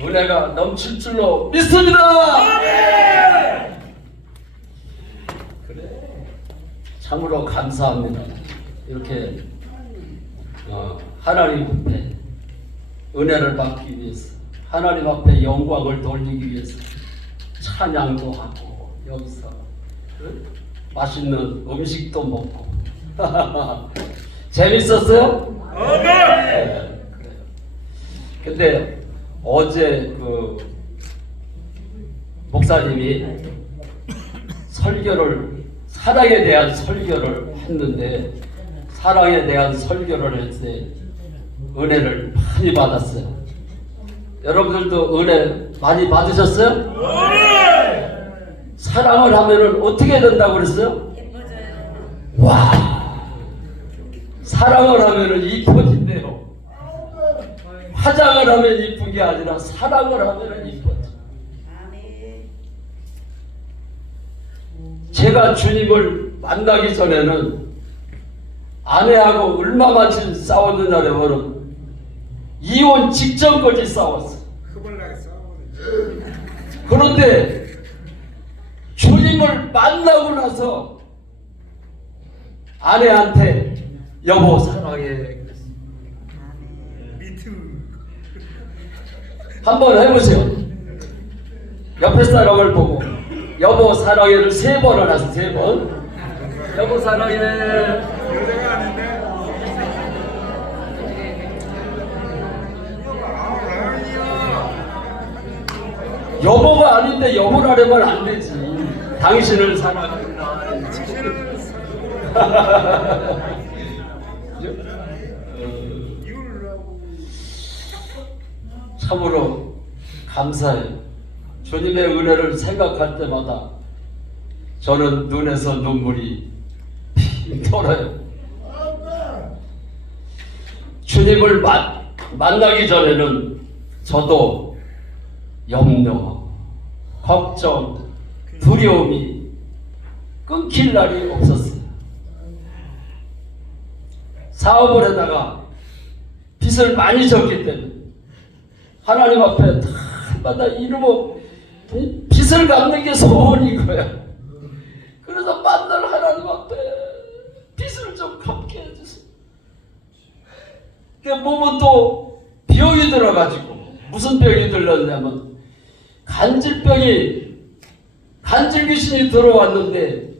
은혜가 넘칠 줄로 믿습니다. 그래, 참으로 감사합니다. 이렇게 하나님 앞에 은혜를 받기 위해서, 하나님 앞에 영광을 돌리기 위해서 찬양도 하고 여기서 맛있는 음식도 먹고 재밌었어요? 네, 그래요. 근데 어제 그 목사님이 설교를, 사랑에 대한 설교를 했는데, 사랑에 대한 설교를 했을 때 은혜를 많이 받았어요. 여러분들도 은혜 많이 받으셨어요? 사랑을 하면은 어떻게 된다고 그랬어요? 와, 사랑을 하면은 이뻐진대요. 화장을 하면 이쁜 게 아니라 사랑을 하면은 이뻐져. 제가 주님을 만나기 전에는 아내하고 얼마만큼 싸웠느냐면 이혼 직전까지 싸웠어. 그런데 주님을 만나고 나서 아내한테 여보 사랑해 한번 해보세요. 옆에 사람을 보고 여보 사랑해를 3번을 하세요. 3번. 여보 사랑해. 여자가 아닌데. 여보가 아닌데 여보라려면 안 되지. 당신을 사랑한다. 참으로 감사해요. 주님의 은혜를 생각할 때마다 저는 눈에서 눈물이 핑 돌아요. 주님을 만나기 전에는 저도 염려, 걱정, 두려움이 끊길 날이 없었어요. 사업을 하다가 빚을 많이 졌기 때문에 하나님 앞에 달마다 이러고 빚을 갚는 게 소원인 거야. 그래서 만날 하나님 앞에 빚을 좀 갚게 해주세요. 그 몸은 또 병이 들어가지고, 무슨 병이 들렸냐면 간질 귀신이 들어왔는데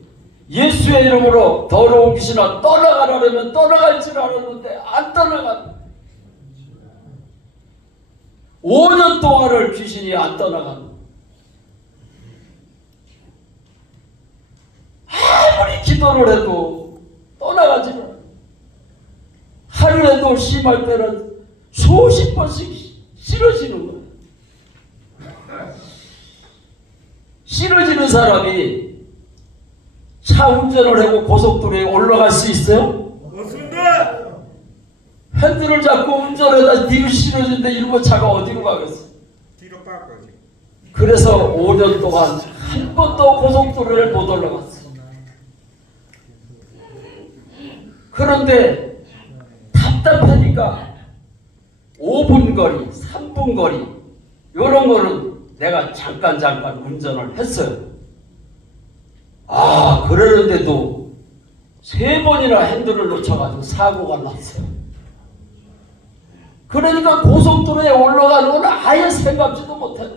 예수의 이름으로 더러운 귀신아 떠나가라면 떠나갈 줄 알았는데 안 떠나가. 5년 동안을 귀신이 안 떠나간. 아무리 기도를 해도 떠나가지 않아. 하루에도 심할 때는 수십 번씩 쓰러지는 거야. 쓰러지는 사람이 차 운전을 하고 고속도로에 올라갈 수 있어요? 없습니다. 핸들을 잡고 운전하다 뒤로 쓰러지는데 일본 차가 어디로 가겠어? 뒤로 빠거지. 그래서 5년 동안 한 번도 고속도로를 못 올라갔어. 그런데 답답하니까 5분 거리, 3분 거리 이런 거는 내가 잠깐 운전을 했어요. 그러는데도 3번이나 핸들을 놓쳐가지고 사고가 났어요. 그러니까 고속도로에 올라가는 건 아예 생각지도 못해요.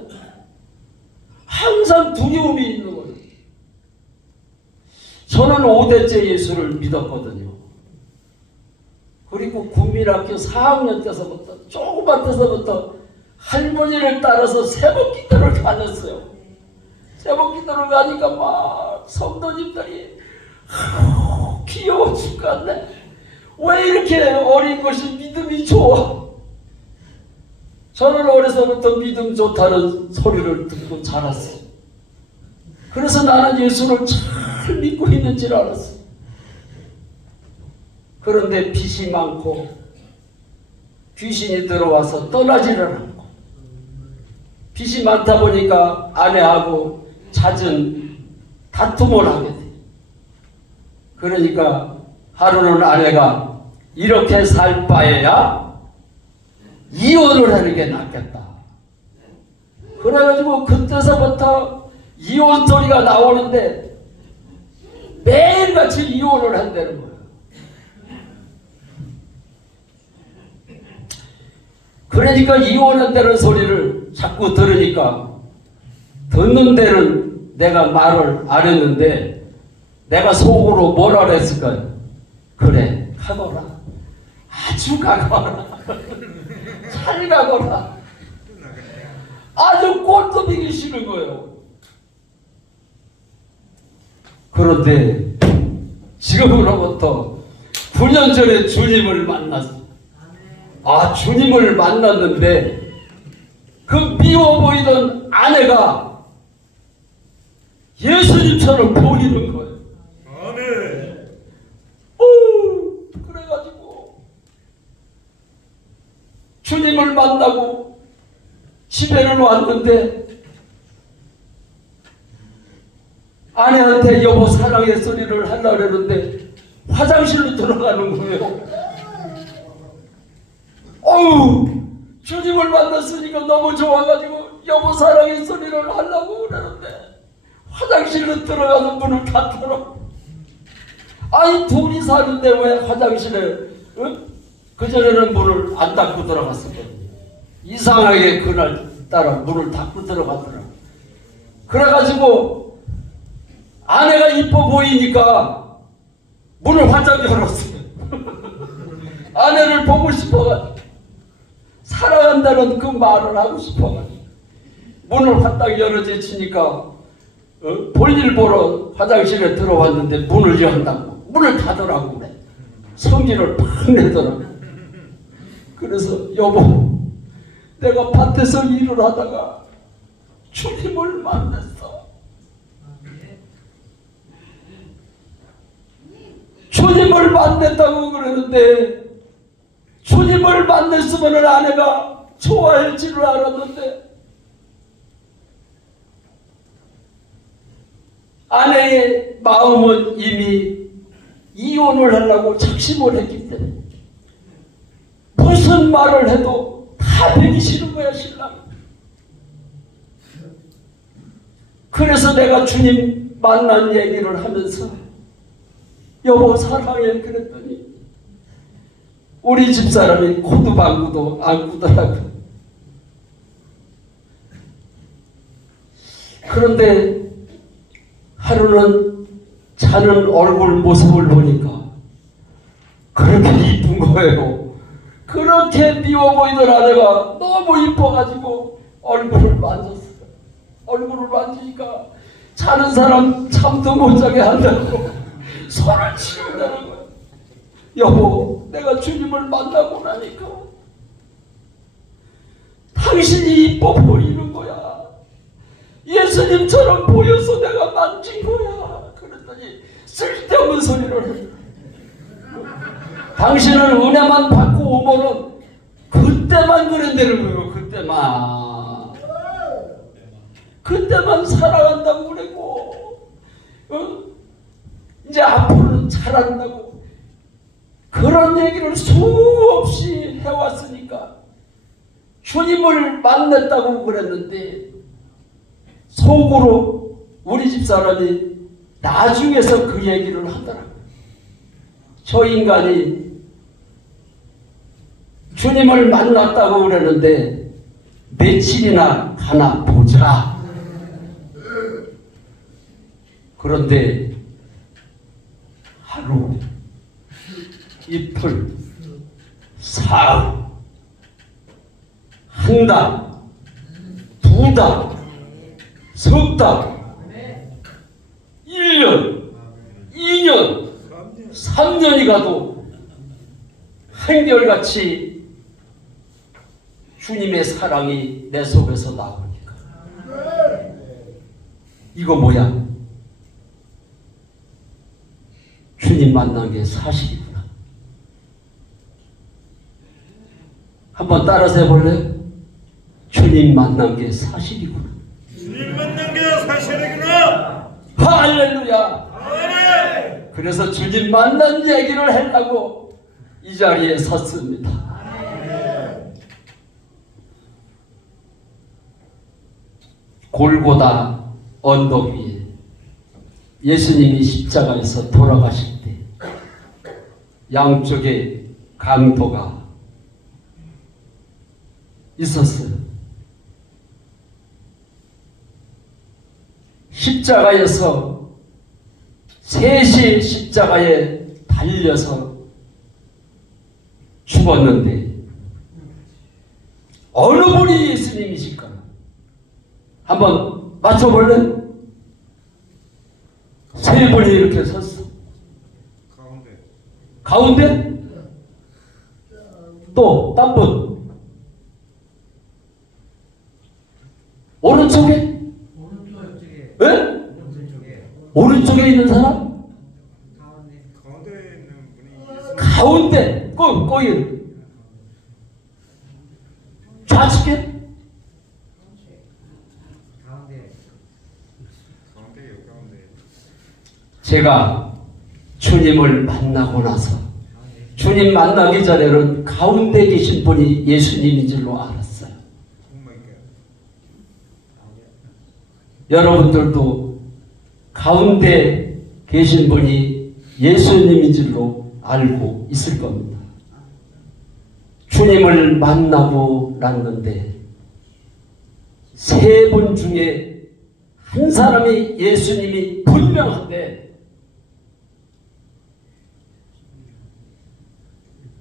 항상 두려움이 있는 거예요. 저는 5대째 예수를 믿었거든요. 그리고 국민학교 4학년 때서부터, 조그만 때서부터 할머니를 따라서 새벽기도를 다녔어요. 새벽기도를 가니까 막 성도님들이 귀여워 죽겠네. 왜 이렇게 어린 것이 믿음이 좋아? 저는 어려서부터 믿음 좋다는 소리를 듣고 자랐어요. 그래서 나는 예수를 잘 믿고 있는 줄 알았어요. 그런데 빚이 많고 귀신이 들어와서 떠나지를 않고, 빚이 많다 보니까 아내하고 잦은 다툼을 하게 돼. 그러니까 하루는 아내가 이렇게 살 바에야 이혼을 하는 게 낫겠다. 그래가지고 그때서부터 이혼 소리가 나오는데 매일같이 이혼을 한다는 거예요. 그러니까 이혼한다는 소리를 자꾸 들으니까 듣는 데는 내가 말을 안 했는데 내가 속으로 뭐라 그랬을까요? 그래, 가거라. 아주 가거라. 잘 가거라. 아주 꼴도 보기 싫은 거예요. 그런데 지금으로부터 9년 전에 주님을 만났어요. 아, 주님을 만났는데 그 미워 보이던 아내가 예수님처럼 보이는 거예요. 아멘. 그래가지고 주님을 만나고 집에는 왔는데 아내한테 여보 사랑의 소리를 하려고 그러는데 화장실로 들어가는 거예요. 주님을 만났으니까 너무 좋아가지고 여보 사랑의 소리를 하려고 그러는데 화장실로 들어가는 문을 닫더라고. 아니 둘이 사는데 왜 화장실에 그전에는 문을 안 닫고 들어갔었거든요. 이상하게 그날따라 문을 닫고 들어가더라고. 그래가지고 아내가 이뻐 보이니까 문을 활짝 열었어요. 아내를 보고 싶어가지고 사랑한다는 그 말을 하고 싶어가지고 문을 활짝 열어제치니까 볼일 보러 화장실에 들어왔는데 문을 연다고 문을 닫으라고 그래. 성질을 팍 내더라고. 그래서 여보 내가 밭에서 일을 하다가 주님을 만났어. 주님을 만났다고 그러는데 주님을 만났으면 아내가 좋아할 줄 알았는데 아내의 마음은 이미 이혼을 하려고 작심을 했기 때문에 무슨 말을 해도 다 되기 싫은 거야 신랑. 그래서 내가 주님 만난 얘기를 하면서 여보 사랑해 그랬더니 우리 집사람이 코도방구도 안 꾸더라고요. 그런데 하루는 자는 얼굴 모습을 보니까 그렇게 이쁜 거예요. 그렇게 미워 보이던 아내가 너무 이뻐가지고 얼굴을 만졌어요. 얼굴을 만지니까 자는 사람 잠도 못 자게 한다고 손을 치운다는 거예요. 여보 내가 주님을 만나고 나니까 당신이 이뻐 보이는 거야. 예수님처럼 보여서 내가 만진 거야. 그랬더니 쓸데없는 소리를 해. 당신은 은혜만 받고 오면은 그때만 그런다는 거예요. 그때만 사랑한다고 그러고 이제 앞으로는 잘한다고 그런 얘기를 수없이 해왔으니까 주님을 만났다고 그랬는데 속으로 우리 집사람이 나중에서 그 얘기를 하더라고요. 저 인간이 주님을 만났다고 그러는데 며칠이나 가나 보자. 그런데 하루, 이틀, 사흘, 한 달, 두 달, 석 달, 1년, 2년, 3년이 가도 한결같이 주님의 사랑이 내 속에서 나오니까 이거 뭐야? 주님 만난 게 사실이구나. 한번 따라서 해볼래요? 주님 만난 게 사실이구나. 주님 만난 게 사실이구나. 할렐루야. 아멘. 그래서 주님 만난 얘기를 하려고 이 자리에 섰습니다. 골고다 언덕 위에 예수님이 십자가에서 돌아가실 때 양쪽에 강도가 있었어요. 십자가에서 셋이 십자가에 달려서 죽었는데 어느 분이 예수님이실까? 한번 맞춰볼래? 세 분이 이렇게 섰어. 가운데? 또 딴 분? 오른쪽에? 예? 오른쪽에 있는 사람? 가운데 있는 분이 가운데 거기 좌측에? 가운데 제가 주님을 만나고 나서 주님 만나기 전에는 가운데 계신 분이 예수님인 줄로 알았어요. 여러분들도 가운데 계신 분이 예수님인 줄로 알고 있을 겁니다. 주님을 만나고 났는데 세 분 중에 한 사람이 예수님이 분명한데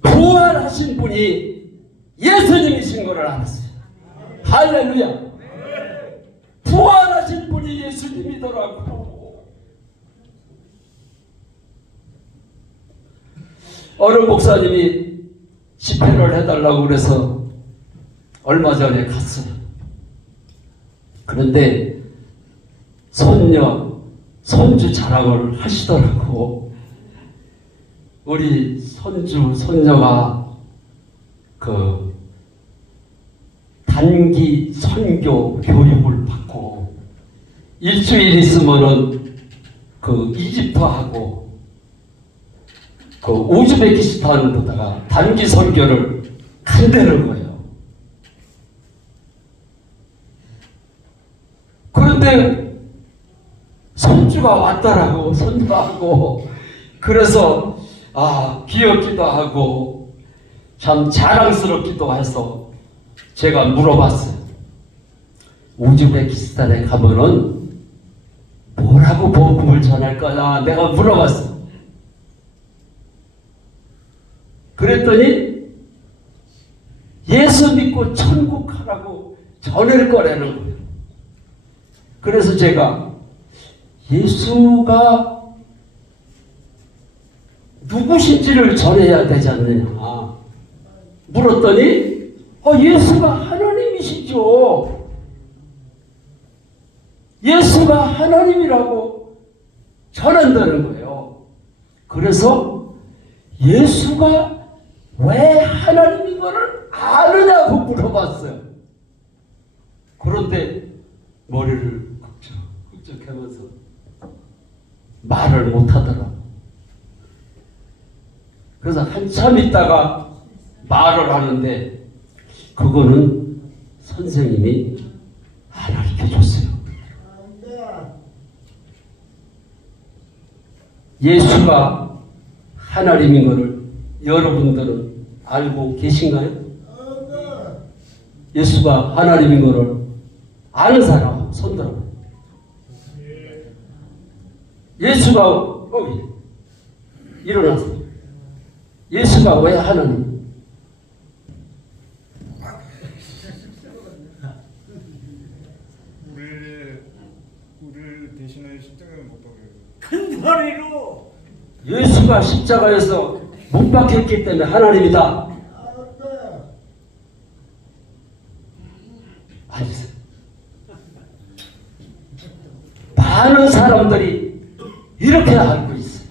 부활하신 분이 예수님이신 것을 알았어요. 할렐루야. 부활하신 분이 예수님이더라고. 어느 목사님이 집회를 해달라고 그래서 얼마 전에 갔어요. 그런데 손주 자랑을 하시더라고. 우리 손녀가 그 단기 선교 교육을 받고 일주일 있으면은 그 이집트하고 그 우즈베키스탄으로다가 단기 선교를 간다는 거예요. 그런데 손주가 왔더라고. 손주하고 그래서 귀엽기도 하고 참 자랑스럽기도 해서 제가 물어봤어요. 우즈베키스탄에 가면은 뭐라고 복음을 전할 거냐 내가 물어봤어요. 그랬더니 예수 믿고 천국 가라고 전할 거라는 거예요. 그래서 제가 예수가 누구신지를 전해야 되지 않느냐 물었더니 예수가 하나님이시죠. 예수가 하나님이라고 전한다는 거예요. 그래서 예수가 왜 하나님인 것을 아느냐고 물어봤어요. 그런데 머리를 흑적하면서 말을 못하더라고요. 그래서 한참 있다가 말을 하는데 그거는 선생님이 안 가르쳐줬어요. 예수가 하나님인 것을 여러분들은 알고 계신가요? 예수가 하나님인 것을 아는 사람 손들어. 예수가 일어나서 예수가 왜 하나님? 우리를 대신하여 십자가에 못 박혀요. 큰 소리로 예수가 십자가에서 못 박혔기 때문에 하나님이다. 아니세요. 많은 사람들이 이렇게 알고 있어요.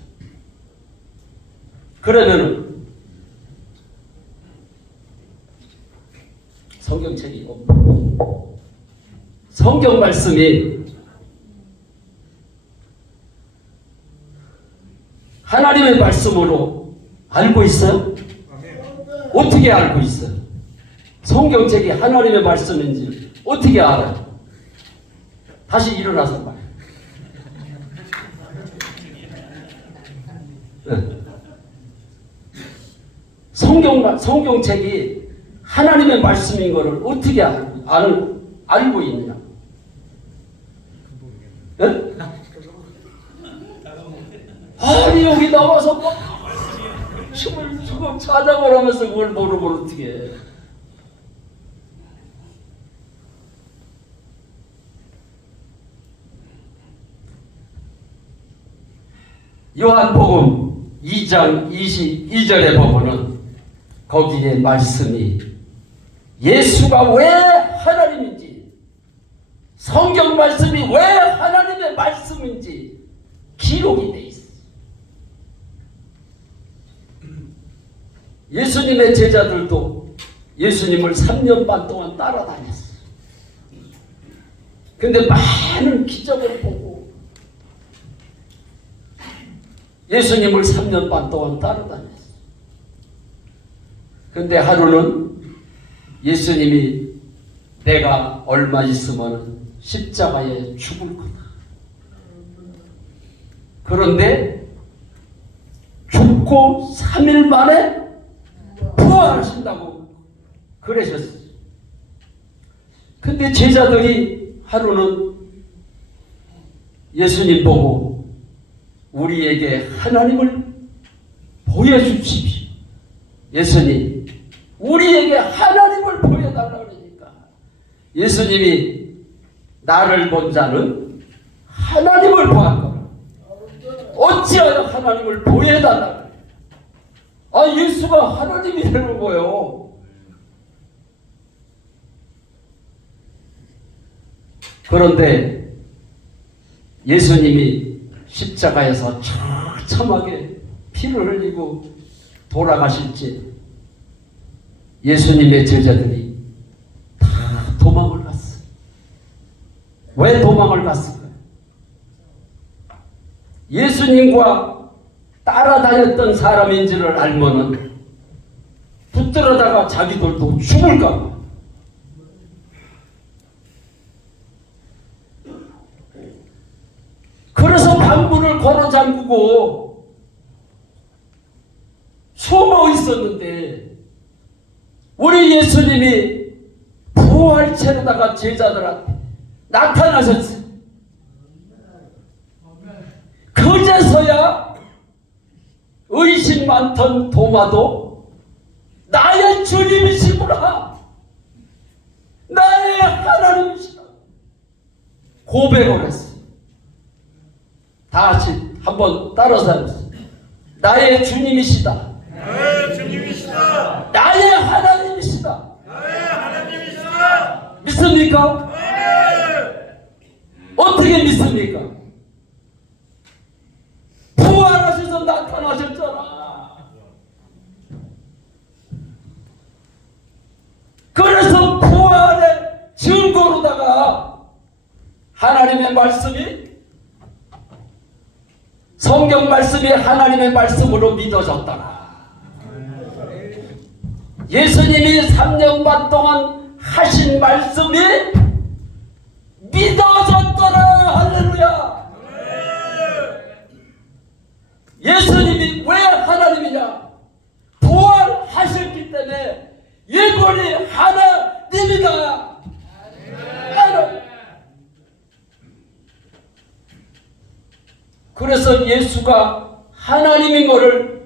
그러면은 성경책이 없고 성경 말씀이 하나님의 말씀으로 알고 있어요? 어떻게 알고 있어요? 성경책이 하나님의 말씀인지 어떻게 알아요? 다시 일어나서 말해. 성경책이 하나님의 말씀인 것을 어떻게 알고 있느냐? 네? 아니 여기 나와서 뭐 춤을 추고 찾아보라 하면서 그걸 모르고 어떻게 해. 요한복음 2장 22절에 보면은 거기에 말씀이 예수가 왜 하나님인지, 성경 말씀이 왜 하나님의 말씀인지 기록이 돼 있어. 예수님의 제자들도 예수님을 3년 반 동안 따라다녔어. 근데 많은 기적을 보고 예수님을 3년 반 동안 따라다녔어. 근데 하루는 예수님이 내가 얼마 있으면 십자가에 죽을 거다. 그런데 죽고 3일 만에 부활하신다고 그러셨어요. 근데 제자들이 하루는 예수님 보고 우리에게 하나님을 보여주십시오. 예수님, 우리에게 하나님을 보여달라 그러니까 예수님이 나를 본 자는 하나님을 보았거라. 어찌하여 하나님을 보여달라 그래. 아, 예수가 하나님이라는 거예요. 그런데 예수님이 십자가에서 처참하게 피를 흘리고 돌아가실지 예수님의 제자들이 다 도망을 갔어요. 왜 도망을 갔을까요? 예수님과 따라다녔던 사람인지를 알면은 붙들어다가 자기들도 죽을까 봐. 그래서 방문을 걸어 잠그고 숨어 있었는데 우리 예수님이 부활체로다가 제자들한테 나타나셨어요. 그제서야 의심 많던 도마도 나의 주님이시구나, 나의 하나님이시구나 고백을 했어요. 다 같이 한번 따라서 해보세요. 나의 주님이시다. 나의 주님이시다. 나의 하나님이시다. 나의 하나님이시다. 믿습니까? 어떻게 믿습니까? 부활하셔서 나타나셨잖아. 그래서 부활의 증거로다가 하나님의 말씀이, 성경 말씀이 하나님의 말씀으로 믿어졌더라. 예수님이 3년 반 동안 하신 말씀이 믿어졌더라. 할렐루야. 예수님이 왜 하나님이냐? 부활하셨기 때문에 이분이 하나님이다. 하나님. 그래서 예수가 하나님인 것을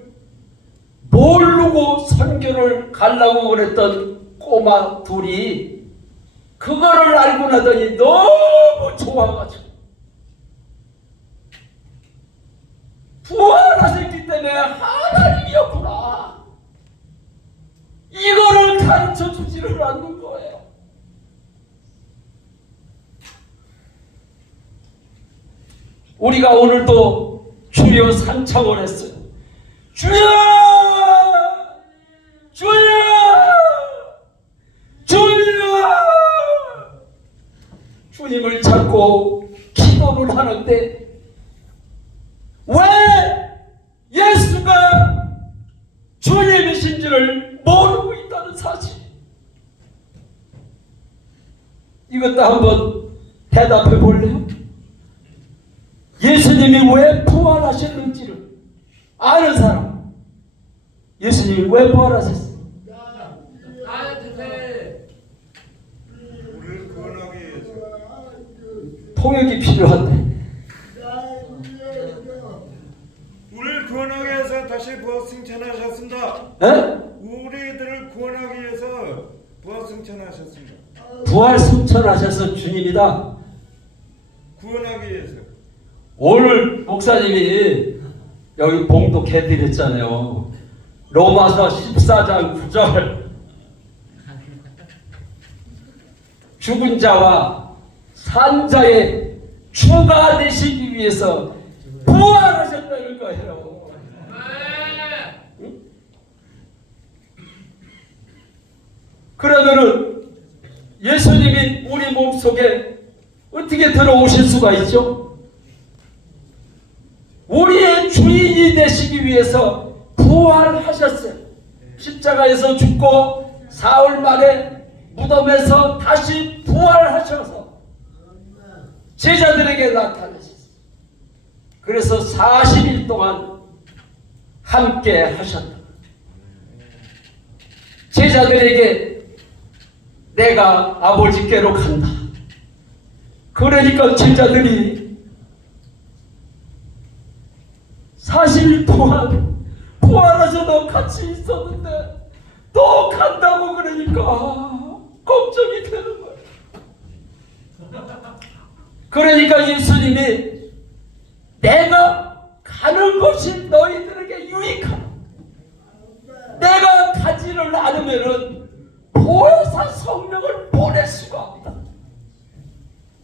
모르고 선교를 가려고 그랬던 꼬마 둘이 그거를 알고 나더니 너무 좋아가지고 부활하셨기 때문에 하나님이었구나, 이거를 가르쳐 주지를 않는 거예요. 우리가 오늘도 주여 산청을 했어요. 주여, 주여, 주여. 주님을 찾고 기도를 하는데 왜 예수가 주님이신지를 모르고 있다는 사실, 이것도 한번 대답해 볼래요? 예수님이 왜 부활하셨는지를 아는 사람. 예수님이 왜 부활하셨어요? 우리를 구원하기 위해서. 통역이 필요한데. 우리를 구원하기 위해서 다시 부활승천하셨습니다. 에? 우리들을 구원하기 위해서 부활승천하셨습니다. 부활 승천하셔서 주님이다. 구원하기 위해서. 오늘 목사님이 여기 봉독해드렸잖아요. 로마서 14장 9절. 죽은 자와 산 자의 주가 되시기 위해서 부활하셨다는 거예요. 응? 그러면은 예수님이 우리 몸속에 어떻게 들어오실 수가 있죠? 우리의 주인이 되시기 위해서 부활하셨어요. 십자가에서 죽고 사흘 만에 무덤에서 다시 부활하셔서 제자들에게 나타나셨어요. 그래서 40일 동안 함께 하셨다. 제자들에게 내가 아버지께로 간다. 그러니까 제자들이 40일 동안 부활하셔도 같이 있었는데 또 간다고 그러니까 걱정이 되는 거예요. 그러니까 예수님이 내가 가는 곳이 너희들에게 유익하다. 내가 가지를 않으면은 보혜사 성령을 보낼 수가 없다.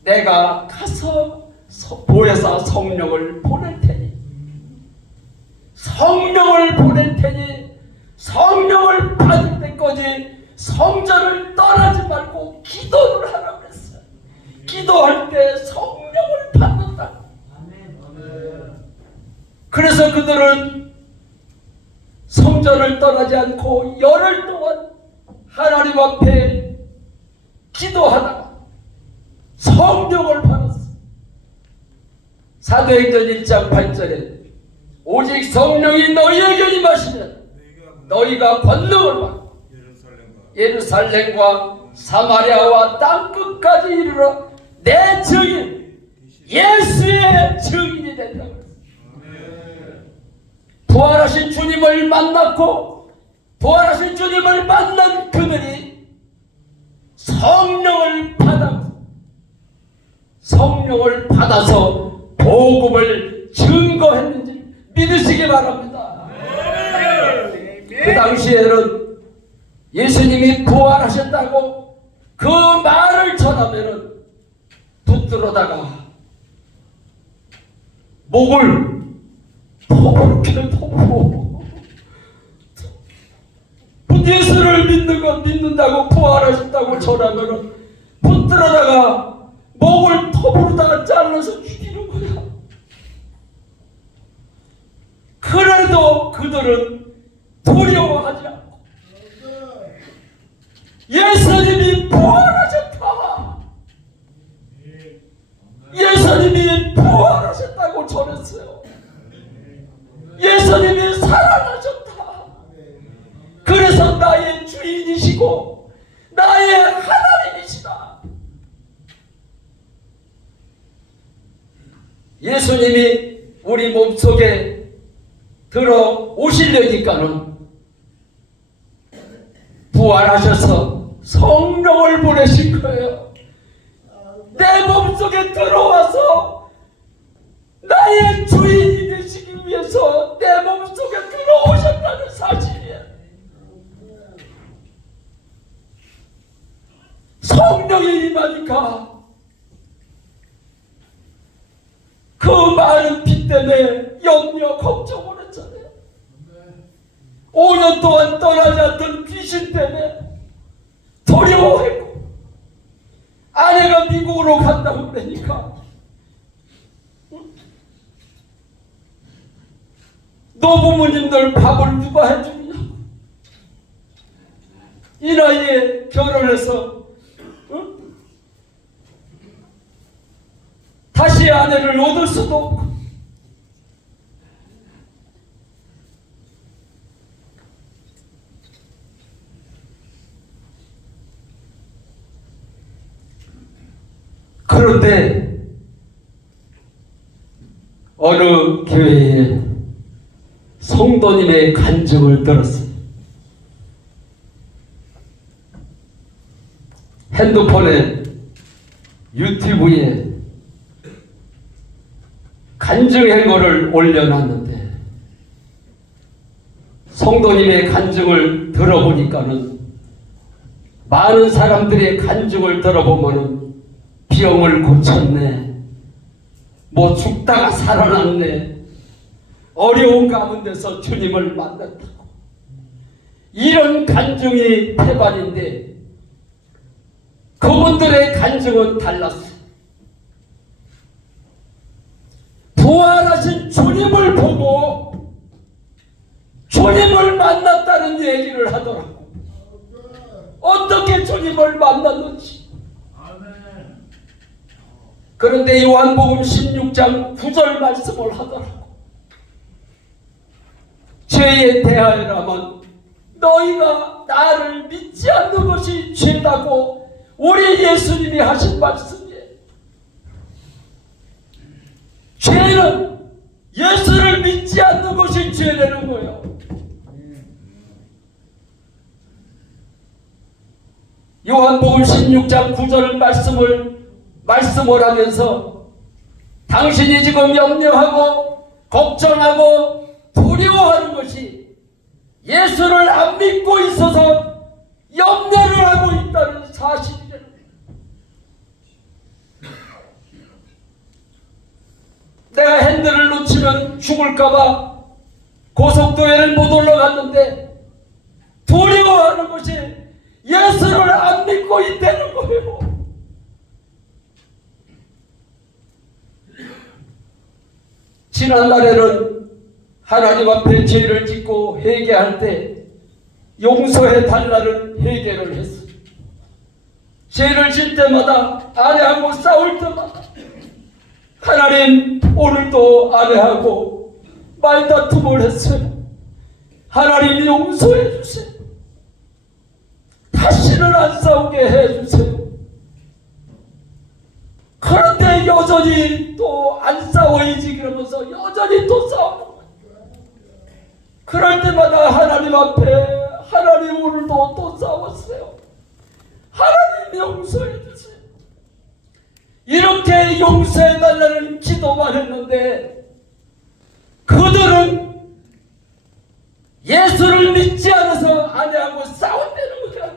내가 가서 보혜사 성령을 보낼 테니 성령을 보낼 테니 성령을 받을 때까지 성전을 떠나지 말고 기도를 하라고 했어요. 기도할 때 성령을 받는다. 그래서 그들은 성전을 떠나지 않고 열흘 동안 하나님 앞에 기도하다가 성령을 받았어. 사도행전 1장 8절에 오직 성령이 너희에게 임하시면 너희가 권능을 받고 예루살렘과 사마리아와 땅끝까지 이르러 내 증인 예수의 증인이 된다고 했어요. 부활하신 주님을 만났고 부활하신 주님을 만난 그들이 성령을 받아서 복음을 증거했는지 믿으시기 바랍니다. 그 당시에는 예수님이 부활하셨다고 그 말을 전하면은 붙들어다가 목을 포르게 예수를 믿는다고 부활하셨다고 전하면은 붙들어다가 목을 톱으로다가 잘라서 죽이는 거야. 그래도 그들은 두려워하지 않고 예수님이 부활하셨다. 예수님이 부활하셨다고 전했어요. 예수님이 살아나셨다. 그래서 나의 주인이시고 나의 하나님이시다. 예수님이 우리 몸속에 들어오시려니까는 부활하셔서 성령을 보내신 거예요. 내 몸속에 들어와서 나의 주인이 되시기 위해서 내 몸속에 들어오셨다는 사실이에요. 성령이 임하니까 그 많은 빚 때문에 염려 걱정을 했잖아요. 5년 동안 떠나지 않던 귀신 때문에 두려워했고 아내가 미국으로 간다고 그러니까 노부모님들 밥을 누가 해주냐. 이 나이에 결혼해서 다시 아내를 얻을 수도 없고, 그런데 어느 교회에 성도님의 간증을 들었어요. 핸드폰에 유튜브에 간증 행거를 올려놨는데 성도님의 간증을 들어보니까는 많은 사람들의 간증을 들어보면은 병을 고쳤네, 뭐 죽다가 살아났네, 어려운 가운데서 주님을 만났다고, 이런 간증이 태반인데 그분들의 간증은 달랐어요. 부활하신 주님을 보고 주님을 만났다는 얘기를 하더라고. 어떻게 주님을 만났는지. 그런데 요한복음 16장 9절 말씀을 하더라고. 죄에 대하여라면 너희가 나를 믿지 않는 것이 죄다고 우리 예수님이 하신 말씀이에요. 죄는 예수를 믿지 않는 것이 죄라는 거예요. 요한복음 16장 9절 말씀을 하면서 당신이 지금 염려하고 걱정하고 두려워하는 것이 예수를 안 믿고 있어서 염려를 하고 있다는 사실이라는 거예요. 내가 핸들을 놓치면 죽을까봐 고속도로를 못 올라갔는데 두려워하는 것이 예수를 안 믿고 있다는 거예요. 지난날에는 하나님 앞에 죄를 짓고 회개할 때 용서해 달라는 회개를 했어요. 죄를 짓 때마다 아내하고 싸울 때마다 하나님, 오늘도 아내하고 말다툼을 했어요. 하나님 용서해 주세요. 다시는 안 싸우게 해 주세요. 그런데 여전히 또 안 싸워야지 그러면서 여전히 또 싸우는 거예요. 그럴 때마다 하나님 앞에 하나님, 오늘도 또 싸웠어요. 하나님 용서해 주세요. 이렇게 용서해 달라는 기도만 했는데 그들은 예수를 믿지 않아서 아내하고 싸운다는 거야.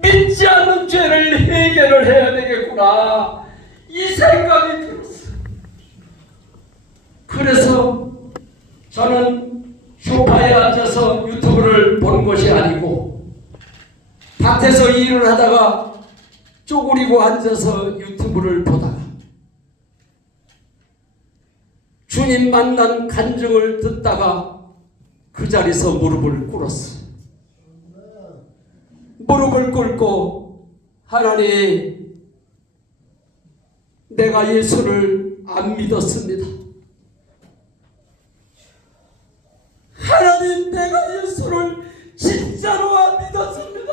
믿지 않는 죄를 해결을 해야 되겠구나, 이 생각이 들었어요. 그래서 저는 소파에 앉아서 유튜브를 보는 것이 아니고 밭에서 일을 하다가 쪼그리고 앉아서 유튜브를 보다가 주님 만난 간증을 듣다가 그 자리에서 무릎을 꿇었어요. 무릎을 꿇고 하나님, 내가 예수를 안 믿었습니다. 하나님, 내가 예수를 진짜로 안 믿었습니다.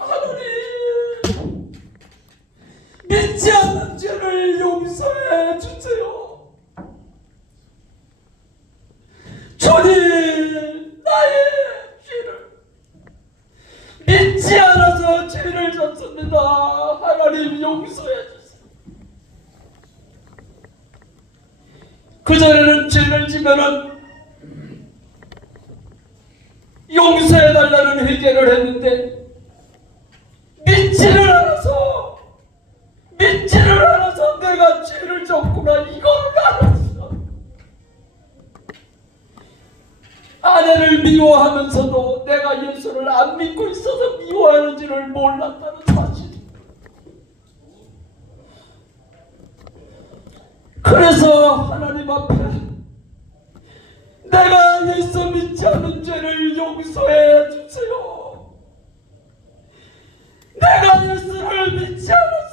하나님, 믿지 않는 죄를 용서해 주세요. 주님, 나의 죄를 믿지 않아서 죄를 졌습니다. 하나님 용서해 주세요. 그전에는 죄를 지면은 용서해 달라는 회개를 했는데 믿지를 않아서 내가 죄를 졌구나, 이거를 알았어. 아내를 미워하면서도 내가 예수를 안 믿고 있어서 미워하는지를 몰랐다는 사실. 그래서 하나님 앞에 내가 예수 믿지 않는 죄를 용서해 주세요. 내가 예수를 믿지 않는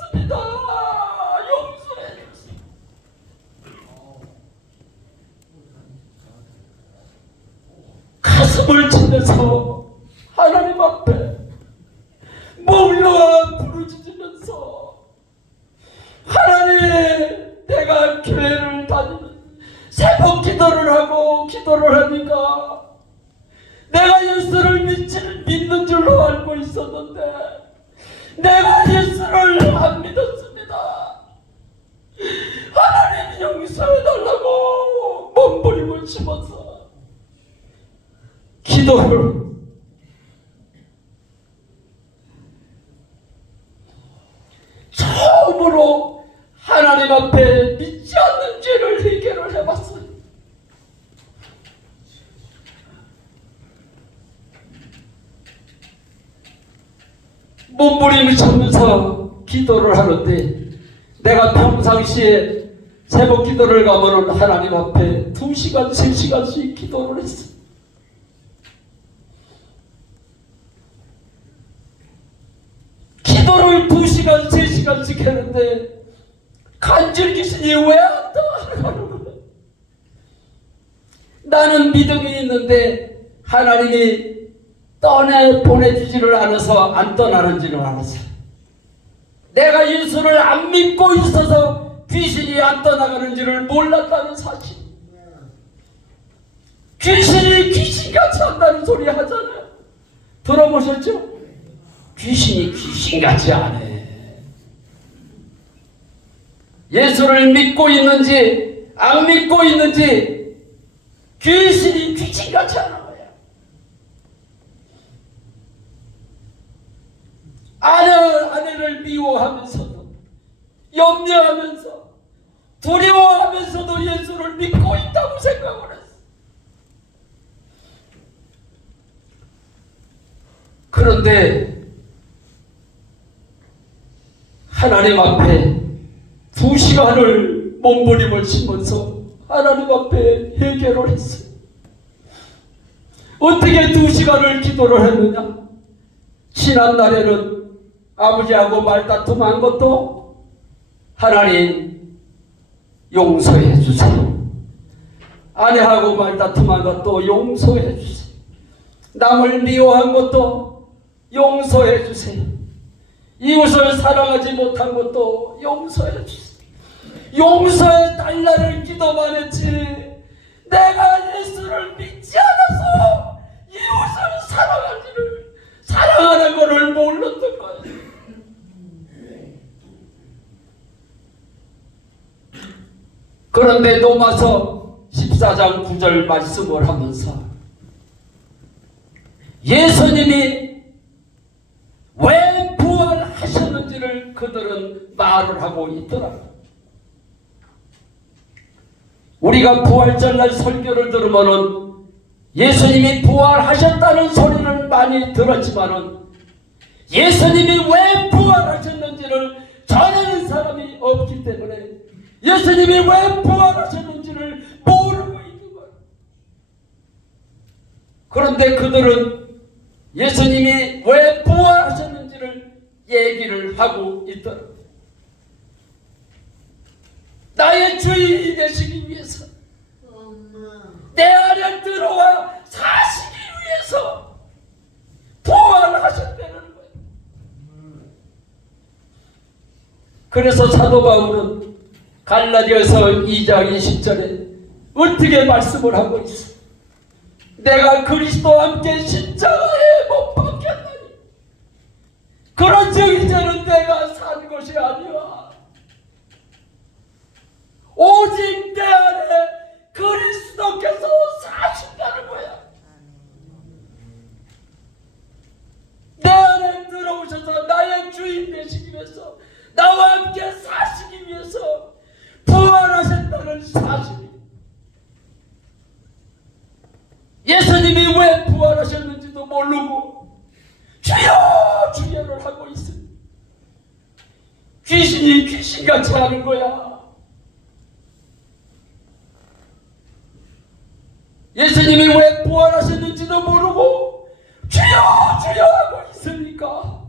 있었는데 내가 예수를 안 믿었습니다. 하나님 용서해달라고 몸부림을 치면서 기도를 처음으로 하나님 앞에 믿지 않는 죄를 해결을 해봤어요. 몸부림을 치면서 기도를 하는데 내가 평상시에 새벽 기도를 가면 하나님 앞에 2시간, 3시간씩 기도를 했어요. 기도를 2시간, 3시간씩 했는데 간질 귀신이 왜 안 떠나가는 거야? 나는 믿음이 있는데 하나님이 보내주지를 않아서 안 떠나는지를 알았어요. 내가 예수를 안 믿고 있어서 귀신이 안 떠나가는지를 몰랐다는 사실. 귀신이 귀신같이 한다는 소리 하잖아요. 들어보셨죠? 귀신이 귀신같이 안 해. 예수를 믿고 있는지 안 믿고 있는지 귀신이 귀신같이 하는 거야. 아내를 미워하면서도 염려하면서 두려워하면서도 예수를 믿고 있다고 생각을 했어. 그런데 하나님 앞에 2시간을 몸부림을 치면서 하나님 앞에 회개를 했어요. 어떻게 2시간을 기도를 했느냐? 지난날에는 아버지하고 말다툼한 것도 하나님 용서해 주세요. 아내하고 말다툼한 것도 용서해 주세요. 남을 미워한 것도 용서해 주세요. 이웃을 사랑하지 못한 것도 용서해 주세요. 용서해 달라는 기도만 했지 내가 예수를 믿지 않아서 이웃을 사랑하는 것을 몰랐던 거예요. 그런데 로마서 14장 9절 말씀을 하면서 예수님이 왜 부활하셨는지를 그들은 말을 하고 있더라. 우리가 부활절날 설교를 들으면은 예수님이 부활하셨다는 소리를 많이 들었지만은 예수님이 왜 부활하셨는지를 전하는 사람이 없기 때문에 예수님이 왜 부활하셨는지를 모르고 있는 거예요. 그런데 그들은 예수님이 왜 부활하셨는지를 얘기를 하고 있더라. 나의 주인이 되시기 위해서 내 안에 들어와 사시기 위해서 부활하셨다는 거예요. 그래서 사도 바울은 갈라디아서 2장 20절에 어떻게 말씀을 하고 있어? 내가 그리스도와 함께 십자가에 못 박혔나니 그런즉 이제는 내가 산 것이 아니라 오직 내 안에 그리스도께서 사신다는 거야. 내 안에 들어오셔서 나의 주인 되시기 위해서 나와 함께 사시기 위해서 부활하셨다는 사실이. 예수님이 왜 부활하셨는지도 모르고 주여 주여를 하고 있습니다. 귀신이 귀신같이 하는 거야. 예수님이 왜 부활하셨는지도 모르고 주여 주여 하고 있으니까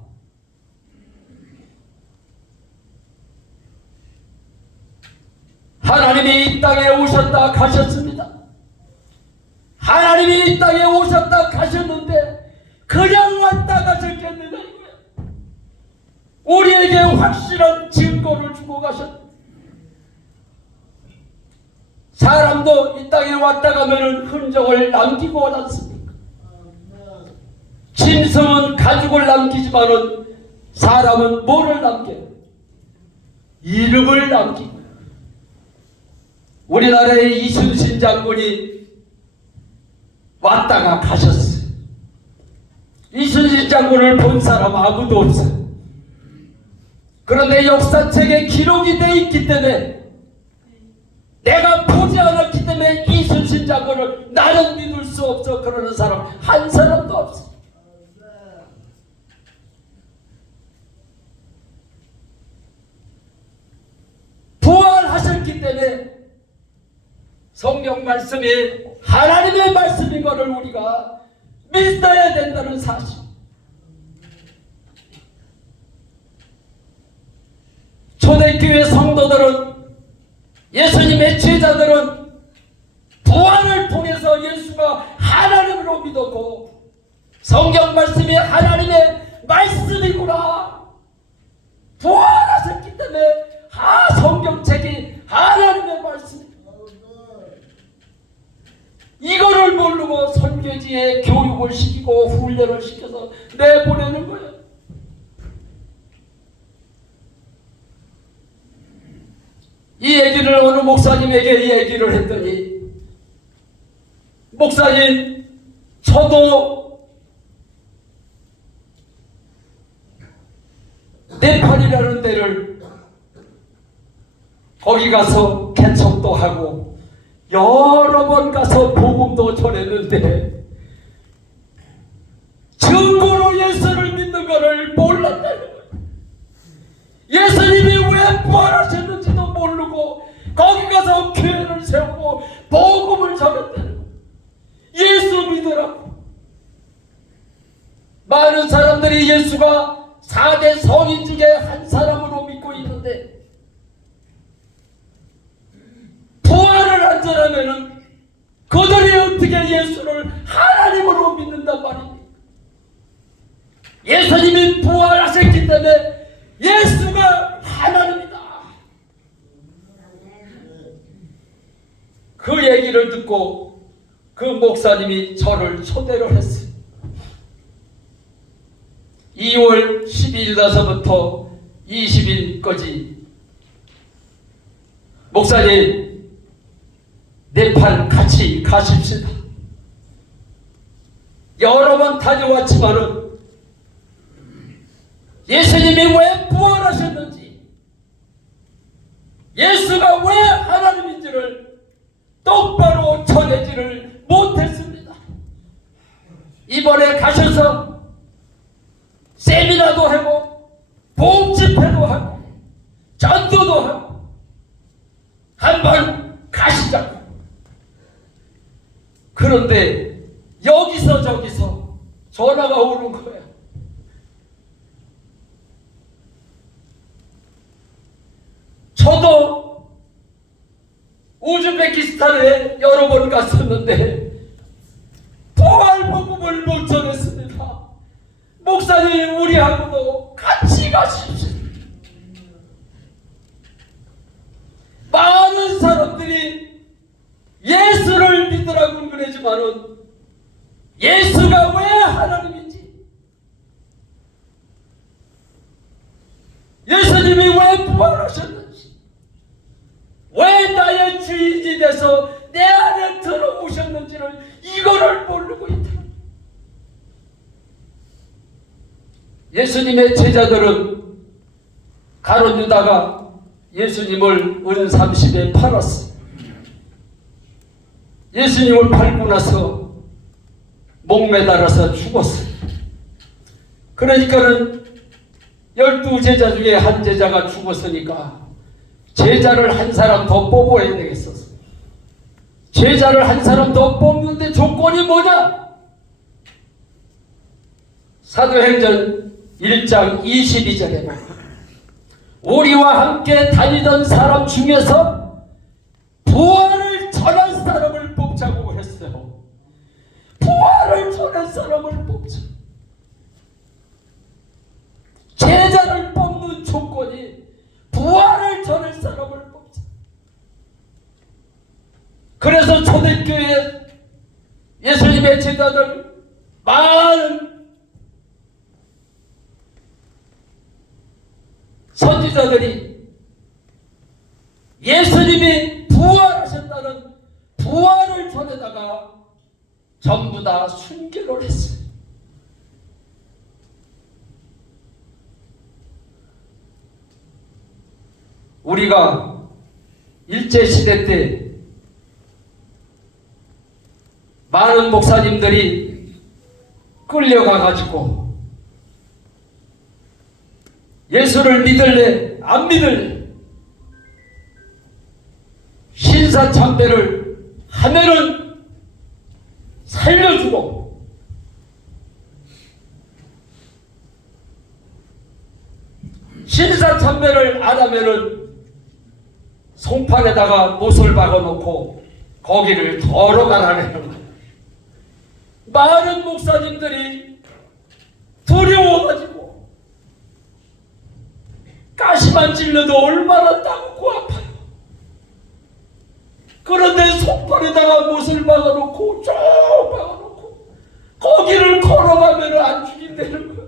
하나님이 이 땅에 오셨다 가셨습니다. 하나님이 이 땅에 오셨다 가셨는데 그냥 왔다 가셨겠느냐 이거야. 우리에게 확실한 증거를 주고 가셨다. 사람도 이 땅에 왔다 가면은 흔적을 남기고 왔습니까? 짐승은 가죽을 남기지만은 사람은 뭐를 남겨요? 이름을 남기고. 우리나라의 이순신 장군이 왔다가 가셨어요. 이순신 장군을 본 사람 아무도 없어요. 그런데 역사책에 기록이 돼 있기 때문에, 내가 보지 않았기 때문에 이순신 장군을 나는 믿을 수 없어 그러는 사람 한 사람도 없어. 부활하셨기 때문에 성경 말씀이 하나님의 말씀인 것을 우리가 믿어야 된다는 사실. 초대교회 성도들은, 예수님의 제자들은 부활을 통해서 예수가 하나님으로 믿었고, 성경 말씀이 하나님의 말씀이구나, 부활하셨기 때문에 성경책이 하나님의 말씀, 이거를 모르고 선교지에 교육을 시키고 훈련을 시켜서 내보내는 거예요. 이 얘기를 어느 목사님에게 얘기를 했더니, 목사님, 저도 네팔이라는 데를 거기 가서 개척도 하고 여러 번 가서 복음도 전했는데 증거로 예수를 믿는 것을 몰랐다는 거예요. 예수님이 왜 부활하셨는지도 모르고 거기 가서 교회를 세우고 복음을 전했다는 거예요. 예수 믿으라고. 많은 사람들이 예수가 4대 성인 중에 한 사람으로 믿고 있는데, 부활을 안 전하면은 그들이 어떻게 예수를 하나님으로 믿는단 말입니까? 예수님이 부활하셨기 때문에 예수가 하나님이다. 그 얘기를 듣고 그 목사님이 저를 초대를 했어요. 2월 12일 나서부터 20일까지 목사님 네팔 같이 가십시다. 여러 번 다녀왔지만은 예수님이 왜 부활하셨는지, 예수가 왜 하나님인지를 똑바로 전해지를 못했습니다. 이번에 가셔서 세미나도 하고 복음집회도 하고 전도도 하고 한번 가시자고. 그런데 여기서 저기서 전화가 오는 거야. 저도 우즈베키스탄에 여러 번 갔었는데 부활 복음을 못 전했습니다. 목사님, 우리하고도 같이 가십시오. 많은 사람들이 예수를 믿으라고 그러지만은 예수가 왜 하나님인지, 예수님이 왜 부활하셨는지, 왜 나의 주인이 돼서 내 안에 들어오셨는지를 이거를 모르고 있다. 예수님의 제자들은 가룟 유다가 예수님을 은 30에 팔았어. 예수님을 팔고 나서 목매달아서 죽었어. 그러니까는 12제자 중에 한 제자가 죽었으니까 제자를 한 사람 더 뽑아야 되겠었어. 제자를 한 사람 더 뽑는데 조건이 뭐냐? 사도행전 1장 22절에 우리와 함께 다니던 사람 중에서 부활을 전한 사람을 뽑자고 했어요. 부활을 전한 사람을 뽑자. 제자를 뽑는 조건이 부활을 전할 사람을 뽑자. 그래서 초대교회 예수님의 제자들 많은 선지자들이 예수님이 부활하셨다는 부활을 전에다가 전부 다 순교를 했어요. 우리가 일제시대 때 많은 목사님들이 끌려가가지고 예수를 믿을래 안 믿을래 신사참배를 하면은 살려주고 신사참배를 안 하면은 송판에다가 못을 박아놓고 거기를 걸어가라는 거예요. 많은 목사님들이 두려워가지고 가시만 찔러도 얼마나 따갑고 아파요. 그런데 손발에다가 못을 박아놓고 쭉 박아놓고 거기를 걸어가면 안 죽인다는 거예요.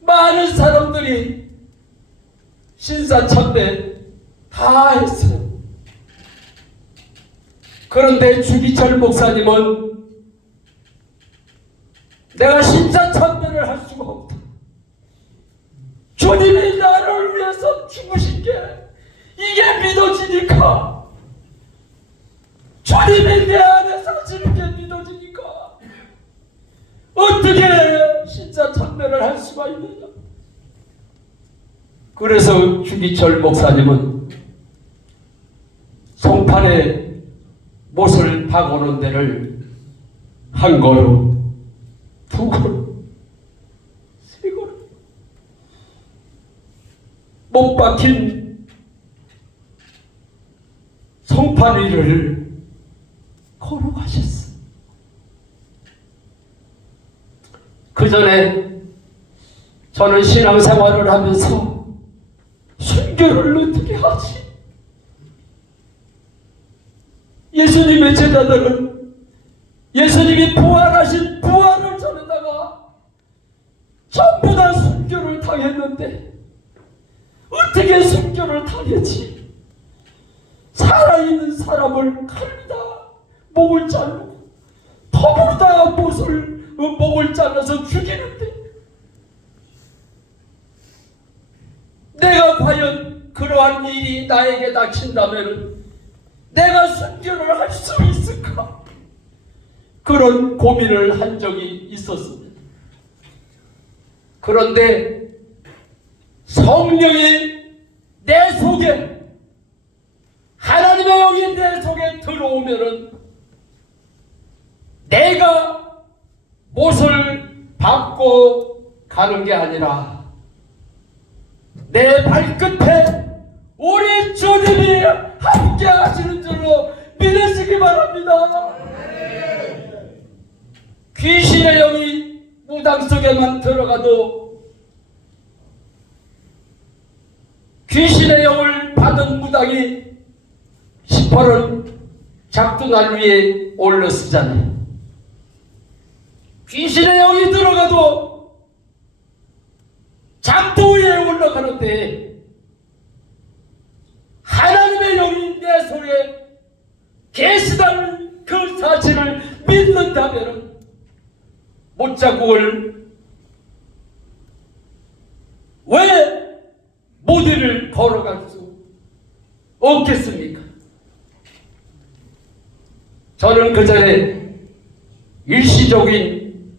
많은 사람들이 신사참배 다 했어요. 그런데 주기철 목사님은 내가 신사참배를 할 수가 없다. 주님이 나를 위해서 죽으신 게 이게 믿어지니까, 주님이 내 안에 사시는 게 믿어지니까 어떻게 신사참배를 할 수가 있느냐. 그래서 주기철 목사님은 송판에 못을 박아놓은 데를 한 걸음, 두 걸음, 세 걸음 못 박힌 송판 위를 걸어가셨어. 그 전에 저는 신앙생활을 하면서 순교를 어떻게 하지? 예수님의 제자들은 예수님이 부활하신 부활을 전에다가 전부 다 순교를 당했는데 어떻게 순교를 당했지? 살아있는 사람을 칼리다 목을 자르고 톱으로다가 목을 잘라서 죽이는데 내가 과연 그러한 일이 나에게 닥친다면 내가 순교를 할 수 있을까? 그런 고민을 한 적이 있었습니다. 그런데 성령이 내 속에, 하나님의 영이 내 속에 들어오면은 내가 못을 받고 가는 게 아니라 내 발끝에 우리 주님이 함께 하시는 줄로 믿으시기 바랍니다. 귀신의 영이 무당 속에만 들어가도 귀신의 영을 받은 무당이 18원 작두날 위에 올려 쓰잖아요. 귀신의 영이 들어가도 작두 위에 올라가는데 하나님의 영이 내 속에 계시다는 그 사실을 믿는다면 못자국을 왜 모두를 걸어갈 수 없겠습니까? 저는 그 전에 일시적인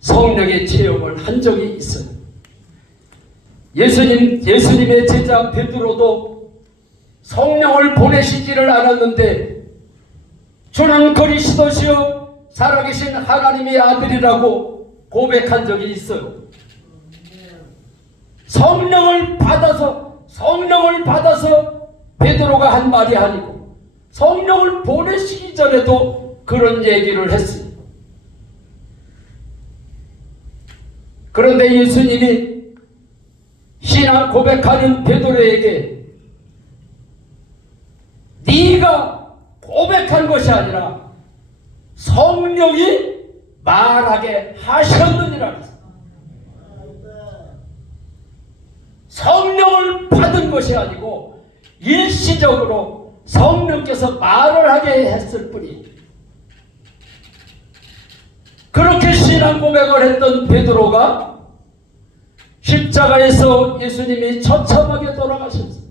성령의 체험을 한 적이 있어요. 예수님의 제자 베드로도 성령을 보내시지를 않았는데 주는 그리스도시요 살아계신 하나님의 아들이라고 고백한 적이 있어요. 성령을 받아서 베드로가 한 말이 아니고 성령을 보내시기 전에도 그런 얘기를 했어요. 그런데 예수님이 신앙 고백하는 베드로에게 네가 고백한 것이 아니라 성령이 말하게 하셨느니라. 성령을 받은 것이 아니고 일시적으로 성령께서 말을 하게 했을 뿐이. 그렇게 신앙 고백을 했던 베드로가 십자가에서 예수님이 처참하게 돌아가셨어요.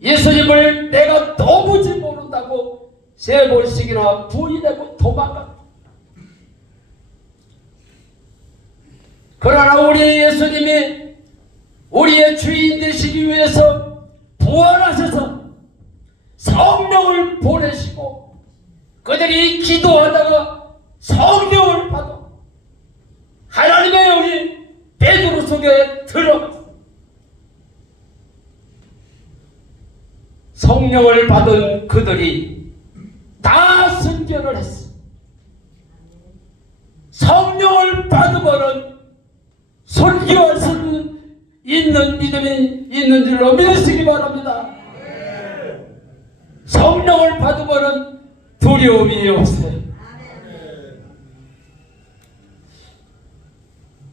예수님을 내가 도무지 모른다고 3번씩이나 부인하고 도망갔다. 그러나 우리 예수님이 우리의 주인 되시기 위해서 부활하셔서 성령을 보내시고 그들이 기도하다가 성령을 받아 하나님의 영이 베드로 속에 들어갔어. 성령을 받은 그들이 다 순교를 했어. 성령을 받으면은 순교할 수 있는 믿음이 있는 줄로 믿으시기 바랍니다. 성령을 받으면은 두려움이 없어요.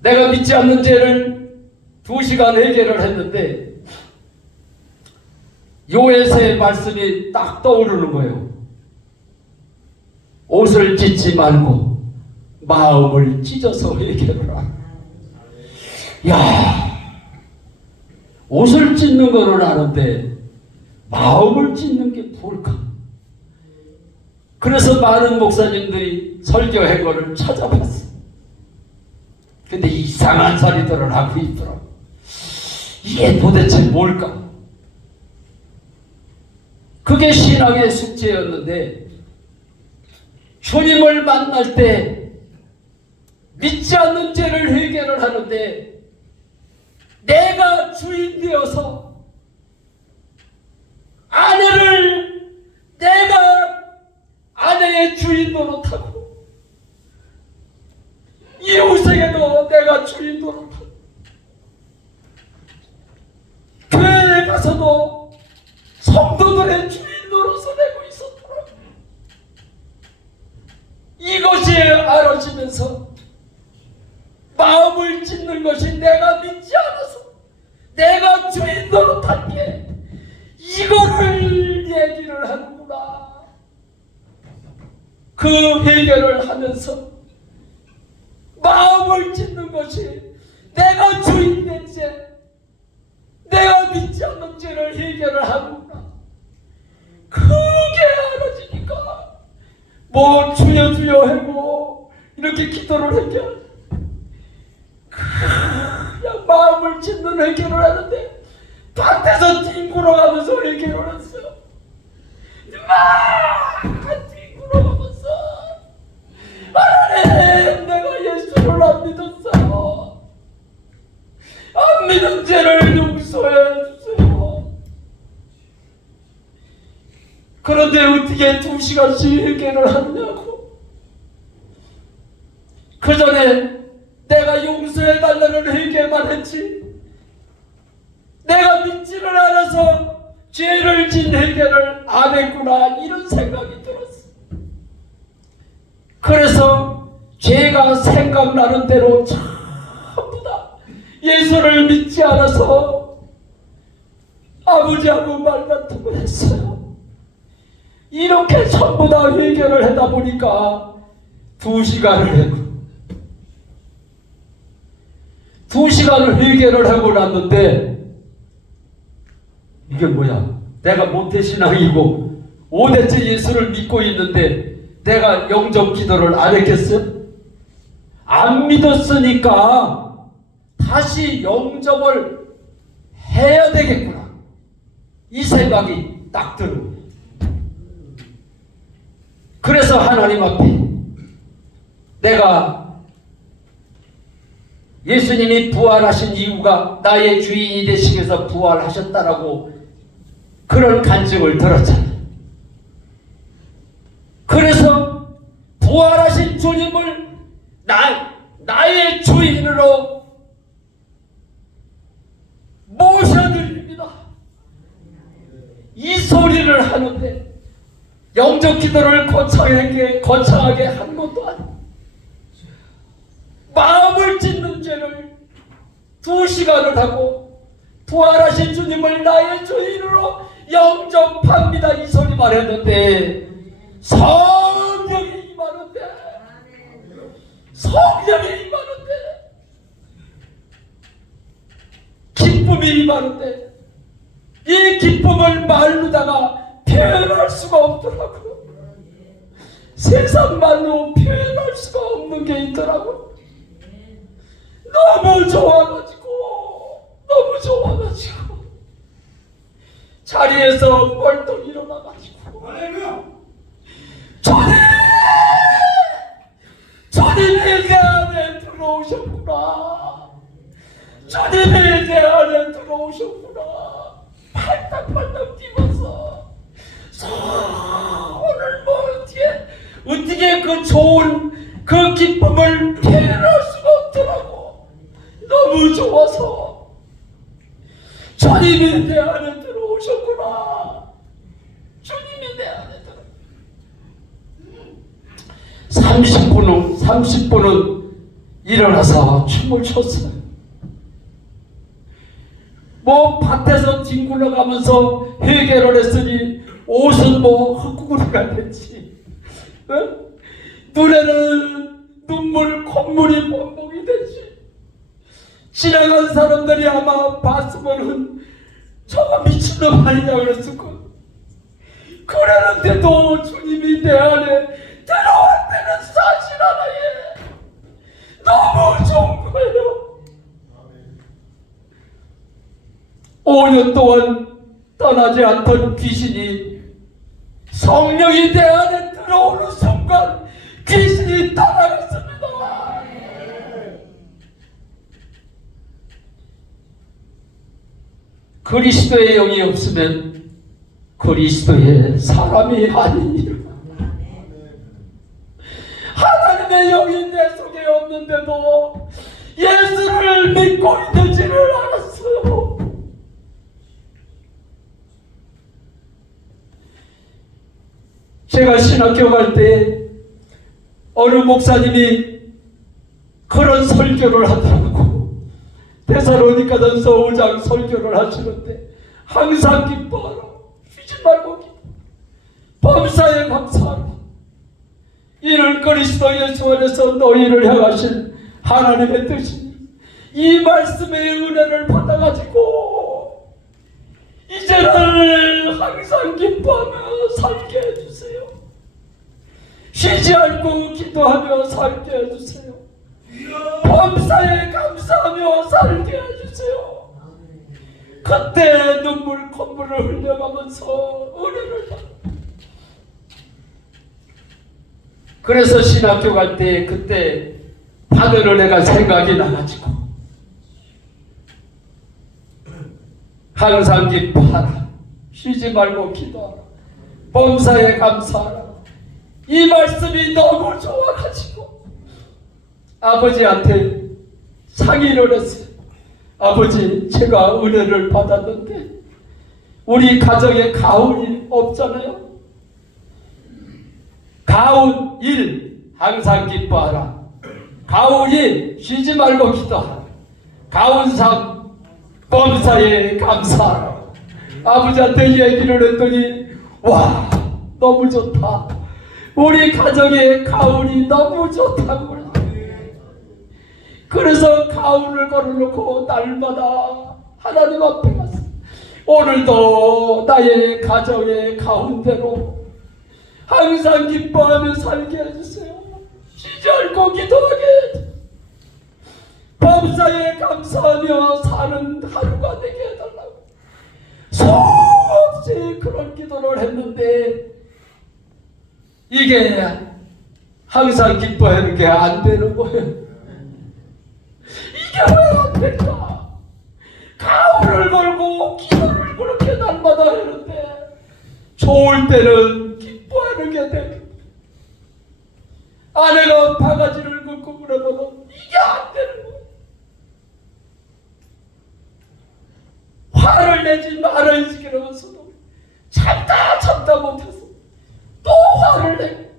내가 믿지 않는 죄를 2시간 해결을 했는데 요에서의 말씀이 딱 떠오르는 거예요. 옷을 찢지 말고 마음을 찢어서 해결을 하라. 야, 옷을 찢는 거는 아는데 마음을 찢는 게 뭘까? 그래서 많은 목사님들이 설교 행거를 찾아봤어. 근데 이상한 소리들을 하고 있더라고. 이게 도대체 뭘까? 그게 신앙의 숙제였는데 주님을 만날 때 믿지 않는 죄를 해결을 하는데 내가 주인 되어서 아내를 내가 아내의 주인 노릇하고 이웃에게도 내가 주인 노릇하고 교회에 가서도 성도들의 주인 노릇을 내고 있었더라고요. 이것이 알아지면서 마음을 찢는 것이 내가 믿지 않아서 내가 주인 노릇한 게 이거를 얘기를 하는구나. 그 해결을 하면서 마음을 찢는 것이 내가 주인 된 죄, 내가 믿지 않는 죄를 해결을 하는구나. 그게 알아지니까 뭐 주여 주여 하고 이렇게 기도를 했게 그냥 마음을 찢는 해결을 하는데 밭에서 뒹굴어가면서 해결을 했어요. 막 뒹굴어가면서 하나님 내가 예수를 안 믿었어요. 안 믿은 죄를 용서해 주세요. 그런데 어떻게 2시간씩 해결을 하느냐고. 그 전에 내가 용서해달라는 회개만 했지 내가 믿지를 않아서 죄를 진 회개를 안 했구나 이런 생각이 들었어. 그래서 죄가 생각나는 대로 전부 다 예수를 믿지 않아서 아버지하고 말다툼을 했어요. 이렇게 전부 다 회개를 하다 보니까 2시간을 했고 2시간을 회개를 하고 났는데 이게 뭐야? 내가 모태신앙이고 5대째 예수를 믿고 있는데 내가 영접 기도를 안 했겠어요? 안 믿었으니까 다시 영접을 해야 되겠구나 이 생각이 딱 들어요. 그래서 하나님 앞에 내가 예수님이 부활하신 이유가 나의 주인이 되시기 위해서 부활하셨다라고 그런 간증을 들었잖아요. 그래서 부활하신 주님을 나의 주인으로 모셔드립니다. 이 소리를 하는데 영접 기도를 거창하게 한 것도 아니고 2시간을 하고 부활하신 주님을 나의 주인으로 영접합니다. 이 소리만 했는데 성령이 임하는데 기쁨이 임하는데 이 기쁨을 말로다가 표현할 수가 없더라고요. 세상 말로 표현할 수가 없는 게 있더라고요. 너무 좋아가지고 자리에서 벌떡 일어나가지고 주님이 내 안에 들어오셨구나. 주님이 내 안에 들어오셨구나. 팔딱팔딱 뛰면서 오늘 뭐 어떻게 그 좋은 그 기쁨을 표현할 수가 없더라고. 너무 좋아서 주님이 내 안에 들어오셨구나. 주님이 내 안에 들어. 30분은 일어나서 춤을 췄어요. 뭐 밭에서 뒹굴러 가면서 회개를 했으니 옷은 뭐 흙구리가 됐지. 눈에는 눈물 콧물이 범벅이 됐지. 지나간 사람들이 아마 봤으면은 저거 미친놈 아니냐 그랬을 거야. 그러는데도 주님이 내 안에 들어왔다는 사실 하나에 너무 좋은 거예요. 5년 동안 떠나지 않던 귀신이 성령이 내 안에 들어오는 순간 귀신이 떠나갔습니다. 그리스도의 영이 없으면 그리스도의 사람이 아니니라. 하나님의 영이 내 속에 없는데도 예수를 믿고 있는지를 알았어요. 제가 신학교 갈 때 어느 목사님이 그런 설교를 하더라고. 데살로니가전서 5장 설교를 하시는데 항상 기뻐하라. 쉬지 말고 기뻐. 범사에 감사하라. 이는 그리스도 예수 안에서 너희를 향하신 하나님의 뜻이니 이 말씀의 은혜를 받아가지고 이제는 항상 기뻐하며 살게 해주세요. 쉬지 않고 기도하며 살게 해주세요. 범사에 감사하며 살게 해주세요. 그때 눈물 콧물을 흘려가면서 은혜를 받아. 그래서 신학교 갈 때 그때 받은 은혜가 생각이 나가지고 항상 기뻐하라. 쉬지 말고 기도하라. 범사에 감사하라. 이 말씀이 너무 좋아가지고 아버지한테 상의를 했어요. 아버지, 제가 은혜를 받았는데 우리 가정에 가훈이 없잖아요. 가훈 1, 항상 기뻐하라. 가훈 2, 쉬지 말고 기도하라. 가훈 3, 범사에 감사하라. 아버지한테 얘기를 했더니 와, 너무 좋다. 우리 가정의 가훈이 너무 좋다고 그랬어요. 그래서 가훈을 걸어놓고 날마다 하나님 앞에 갔어요. 오늘도 나의 가정의 가운데로 항상 기뻐하며 살게 해주세요. 쉬지 않고 기도하게 해주세요. 범사에 감사하며 사는 하루가 되게 해달라고 수없이 그런 기도를 했는데 이게 항상 기뻐하는 게 안 되는 거예요. 이게 왜 안 될까? 가오를 걸고 기도를 그렇게 날마다 하는데 좋을 때는 기뻐하는 게 돼. 아내가 바가지를 긁고 그러면 이게 안 되는 거예요. 화를 내지 말아야지 그러면서도 참다 못해서 또 화를 내.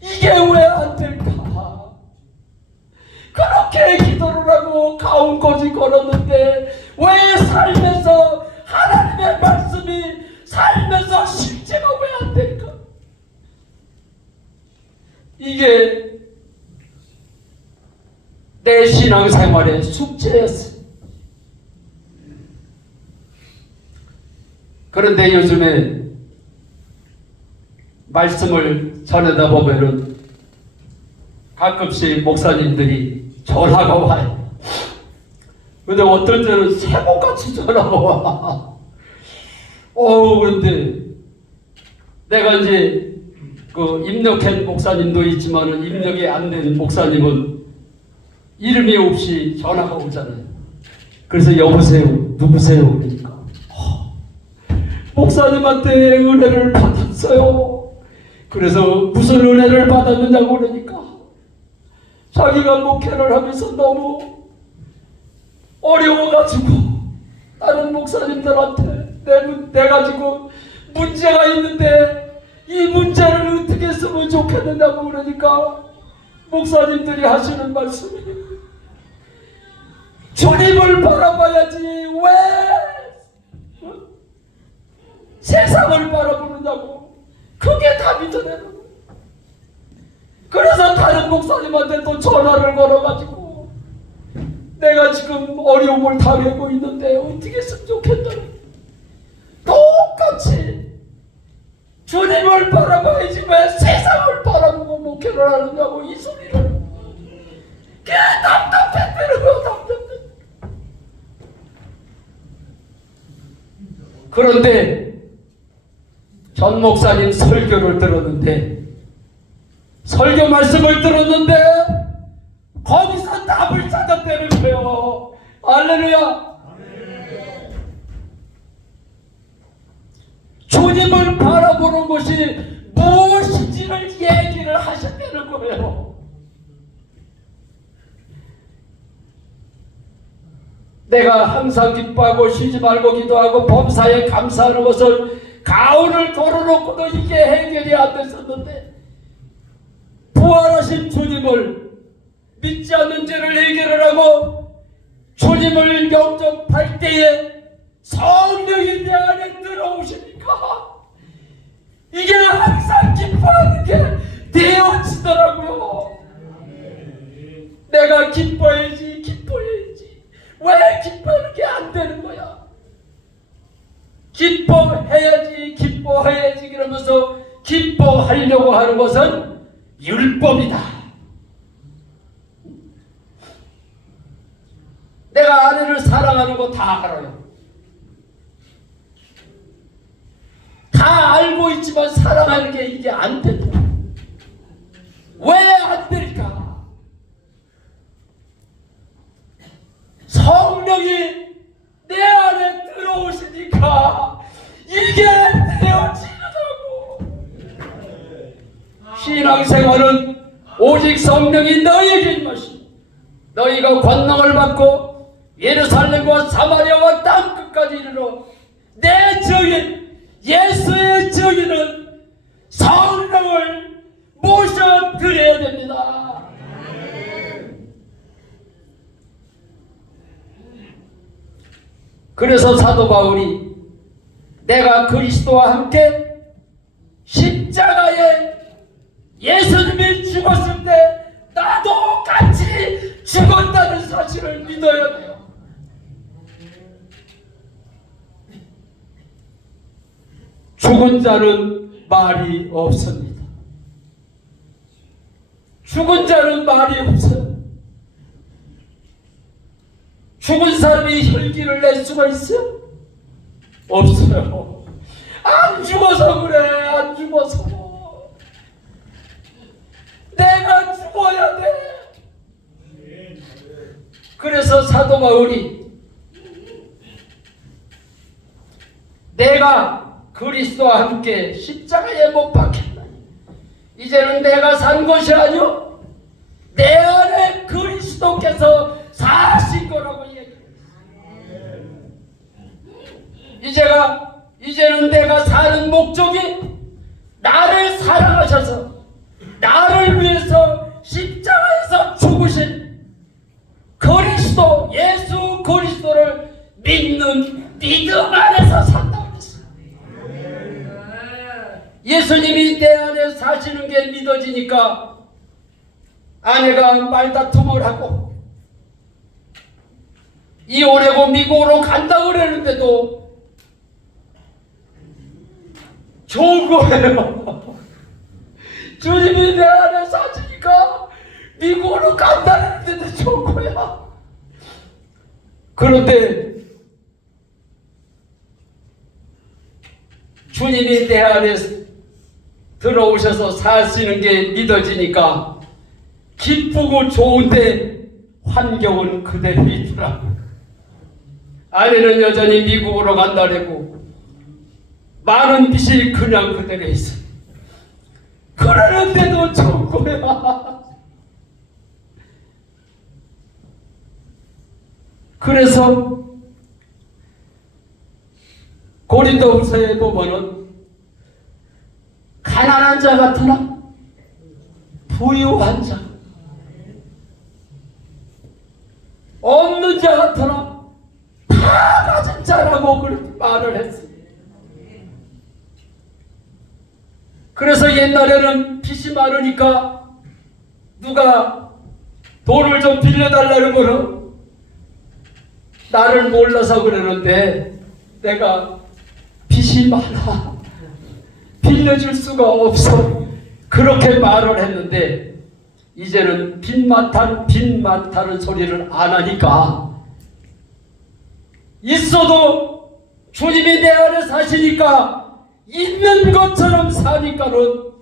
이게 왜 안 될까? 그렇게 기도를 하고 가훈 꼿꼿이 걸었는데 왜 삶에서 하나님의 말씀이 살면서 실제가 왜 안 될까? 이게 내 신앙생활의 숙제였어요. 그런데 요즘에 말씀을 전하다 보면은 가끔씩 목사님들이 전화가 와요. 근데 어떨 때는 새곡같이 전화가 와. 근데 내가 이제 그 입력한 목사님도 있지만은 입력이 안 된 목사님은 이름이 없이 전화가 오잖아요. 그래서 여보세요, 누구세요? 그러니까 목사님한테 은혜를 받았어요. 그래서 무슨 은혜를 받았느냐고 그러니까 자기가 목회를 하면서 너무 어려워가지고 다른 목사님들한테 내가 지금 문제가 있는데 이 문제를 어떻게 쓰면 좋겠느냐고 그러니까 목사님들이 하시는 말씀이 주님을 바라봐야지 왜 세상을 바라보느냐고. 그게 답이 되는 거예요. 그래서 다른 목사님한테 또 전화를 걸어가지고 내가 지금 어려움을 당하고 있는데 어떻게 했으면 좋겠다고. 똑같이 주님을 바라봐야지 왜 세상을 바라보고 목회를 하느냐고 이 소리를. 그게 답답했다는 거예요. 답답해. 그런데 전 목사님 설교를 들었는데 설교 말씀을 들었는데 거기서 답을 찾았다는 거예요. 할렐루야. 주님을 바라보는 것이 무엇인지를 얘기를 하셨다는 거예요. 내가 항상 기뻐하고 쉬지 말고 기도하고 범사에 감사하는 것을 가오를 걸어놓고도 이게 해결이 안 됐었는데 부활하신 주님을 믿지 않는 죄를 해결을 하고 주님을 영접할 때에 성령이 내 안에 들어오시니까 이게 항상 기뻐하는 게 되어지더라고요. 내가 기뻐해야지 왜 기뻐하는 게 안 되는 거야? 기뻐해야지 그러면서 기뻐하려고 하는 것은 율법이다. 내가 아내를 사랑하는 거 다 알아요. 다 알고 있지만 사랑하는 게 이게 안 된다. 왜 안 될까? 성령이 내 안에 들어오시니까 이게 되어지더라고. 신앙생활은 오직 성령이 너희에게 임하시니 너희가 권능을 받고 예루살렘과 사마리아와 땅 끝까지 이르러 내 증인 예수의 증인은 성령을 모셔드려야 됩니다. 그래서 사도 바울이 내가 그리스도와 함께 십자가에 예수님이 죽었을 때 나도 같이 죽었다는 사실을 믿어야 돼요. 죽은 자는 말이 없습니다. 죽은 자는 말이 없어요. 죽은 사람이 혈기를 낼 수가 있어요? 없어요. 안 죽어서 그래. 안 죽어서. 내가 죽어야 돼. 그래서 사도 바울이 내가 그리스도와 함께 십자가에 못 박혔나니 이제는 내가 산 것이 아니요 내 안에 그리스도께서 사신 거라고 얘기했어요. 이제는 내가 사는 목적이 나를 사랑하셔서 나를 위해서 십자가에서 죽으신 그리스도 예수 믿음 안에서 산다고 그랬어요. 예수님이 내 안에 사시는 게 믿어지니까 아내가 말다툼을 하고 이혼하고 미국으로 간다고 그러는데도 좋은 거예요. 주님이 내 안에 사시니까 미국으로 간다는데도 좋은 거야. 그런데 주님이 내 안에 들어오셔서 사시는 게 믿어지니까 기쁘고 좋은데 환경은 그대로 있더라. 아내는 여전히 미국으로 간다고 많은 빚이 그냥 그대로 있어. 그러는데도 좋은 거야. 그래서 고린도후서에 보면은 가난한 자 같으나 부유한 자, 없는 자 같으나 다 가진 자라고 그렇게 말을 했어요. 그래서 옛날에는 빚이 많으니까 누가 돈을 좀 빌려달라는 거는 나를 몰라서 그러는데 내가 빚이 많아 빌려줄 수가 없어 그렇게 말을 했는데 이제는 빚 많다는 소리를 안 하니까 있어도 주님이 내 안에 사시니까 있는 것처럼 사니까는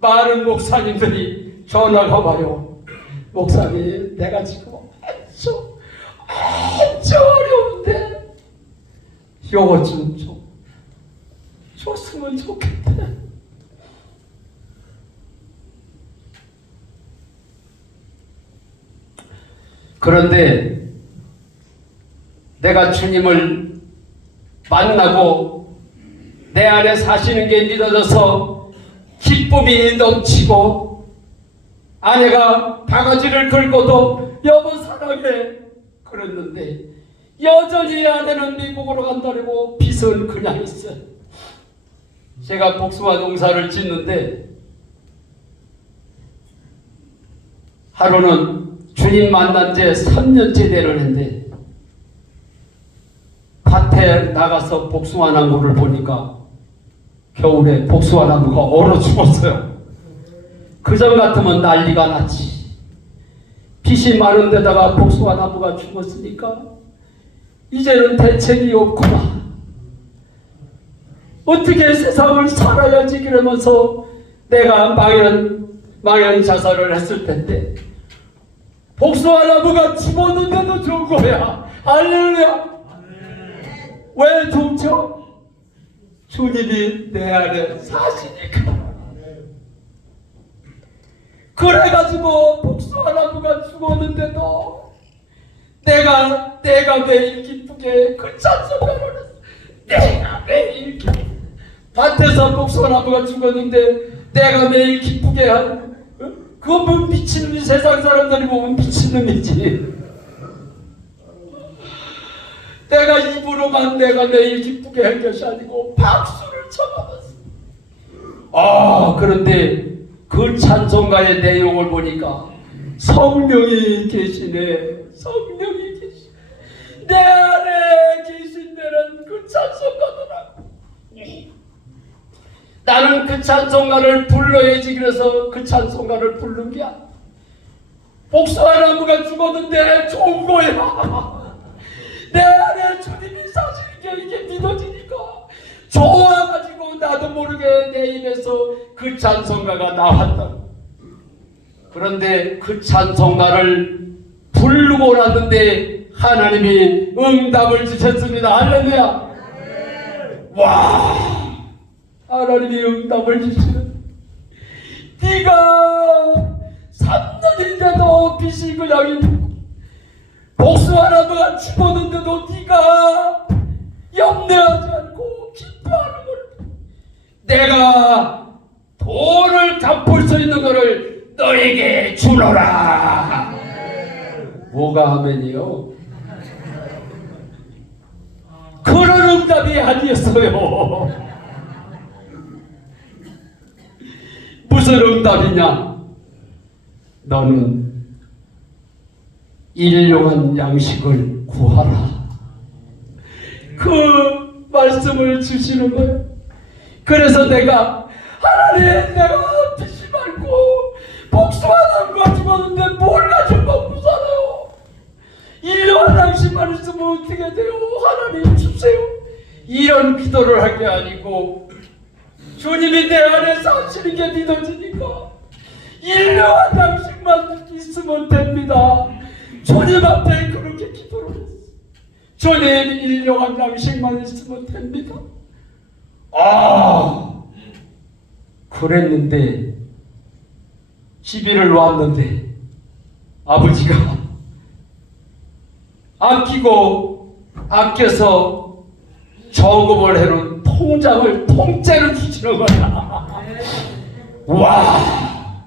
많은 목사님들이 전화가 와요. 목사님 내가 지금 아주 어려운데 요거 좀 줬으면 좋겠다. 그런데 내가 주님을 만나고 내 안에 사시는 게 믿어져서 기쁨이 넘치고 아내가 바가지를 긁고도 여보 사랑해 그랬는데 여전히 아내는 미국으로 간다고 빚은 그냥 있어요. 제가 복숭아 농사를 짓는데 하루는 주님 만난 지 3년째 되려는데 밭에 나가서 복숭아 나무를 보니까 겨울에 복숭아 나무가 얼어 죽었어요. 그전 같으면 난리가 났지. 빚이 많은 데다가 복숭아 나무가 죽었으니까 이제는 대책이 없구나. 어떻게 세상을 살아야지 그러면서 내가 망연 자살을 했을 텐데 복숭아 나무가 죽었는데도 좋은 거야. 할렐루야. 왜 좋죠? 주님이 내 안에 사시니까. 그래가지고 복숭아 나무가 죽었는데도 내가 매일 기쁘게 그 찬송가를 했어. 내가 매일 기쁘게 밭에서 복숭아 나무가 죽었는데 내가 매일 기쁘게 한 그거 뭐 미친놈이 세상 사람들이 보면 미친놈이지. 내가 입으로만 내가 매일 기쁘게 할 것이 아니고 박수를 쳐가면서 그런데 그 찬송가의 내용을 보니까 성령이 계시네. 성령이 계시네. 내 안에 계신 데는 그 찬송가더라고. 나는 그 찬송가를 불러야지 그래서 그 찬송가를 부른 게 아니야. 복숭아 나무가 죽었는데 좋은 거야. 내 안에 주님이 사시는 게 이게 믿어지니까 좋아가지고 나도 모르게 내 입에서 그 찬송가가 나왔다. 그런데 그 찬송가를 부르고 났는데 하나님이 응답을 주셨습니다. 할렐루야. 와, 하나님이 응답을 주시는. 네가 3년인데도 빚이 그냥 복숭아 나무가 죽었는데도 네가 염려하지 않고 기뻐하는 걸 내가 돈을 갚을 수 있는 것을 너에게 주노라. 뭐가 아멘이요? 그러는 응답이 아니었어요. 무슨 응답이냐? 너는 일용한 양식을 구하라. 그 말씀을 주시는 거예요. 그래서 내가 하나님, 내가 빚이 많고 복숭아나무 가지고 왔는데 뭘 가지고 먹고 살아요? 일용한 양식만 있으면 어떻게 돼요? 하나님 주세요. 이런 기도를 할 게 아니고 주님이 내 안에 사시는 게 믿어지니까 일용한 양식만 있으면 됩니다. 주님 앞에 그렇게 기도를 했어요. 주님, 일용한 양식만 있으면 됩니다. 그랬는데 시비를 왔는데 아버지가 아껴서 저금을 해놓은 통장을 통째로 주시는 거야. 와,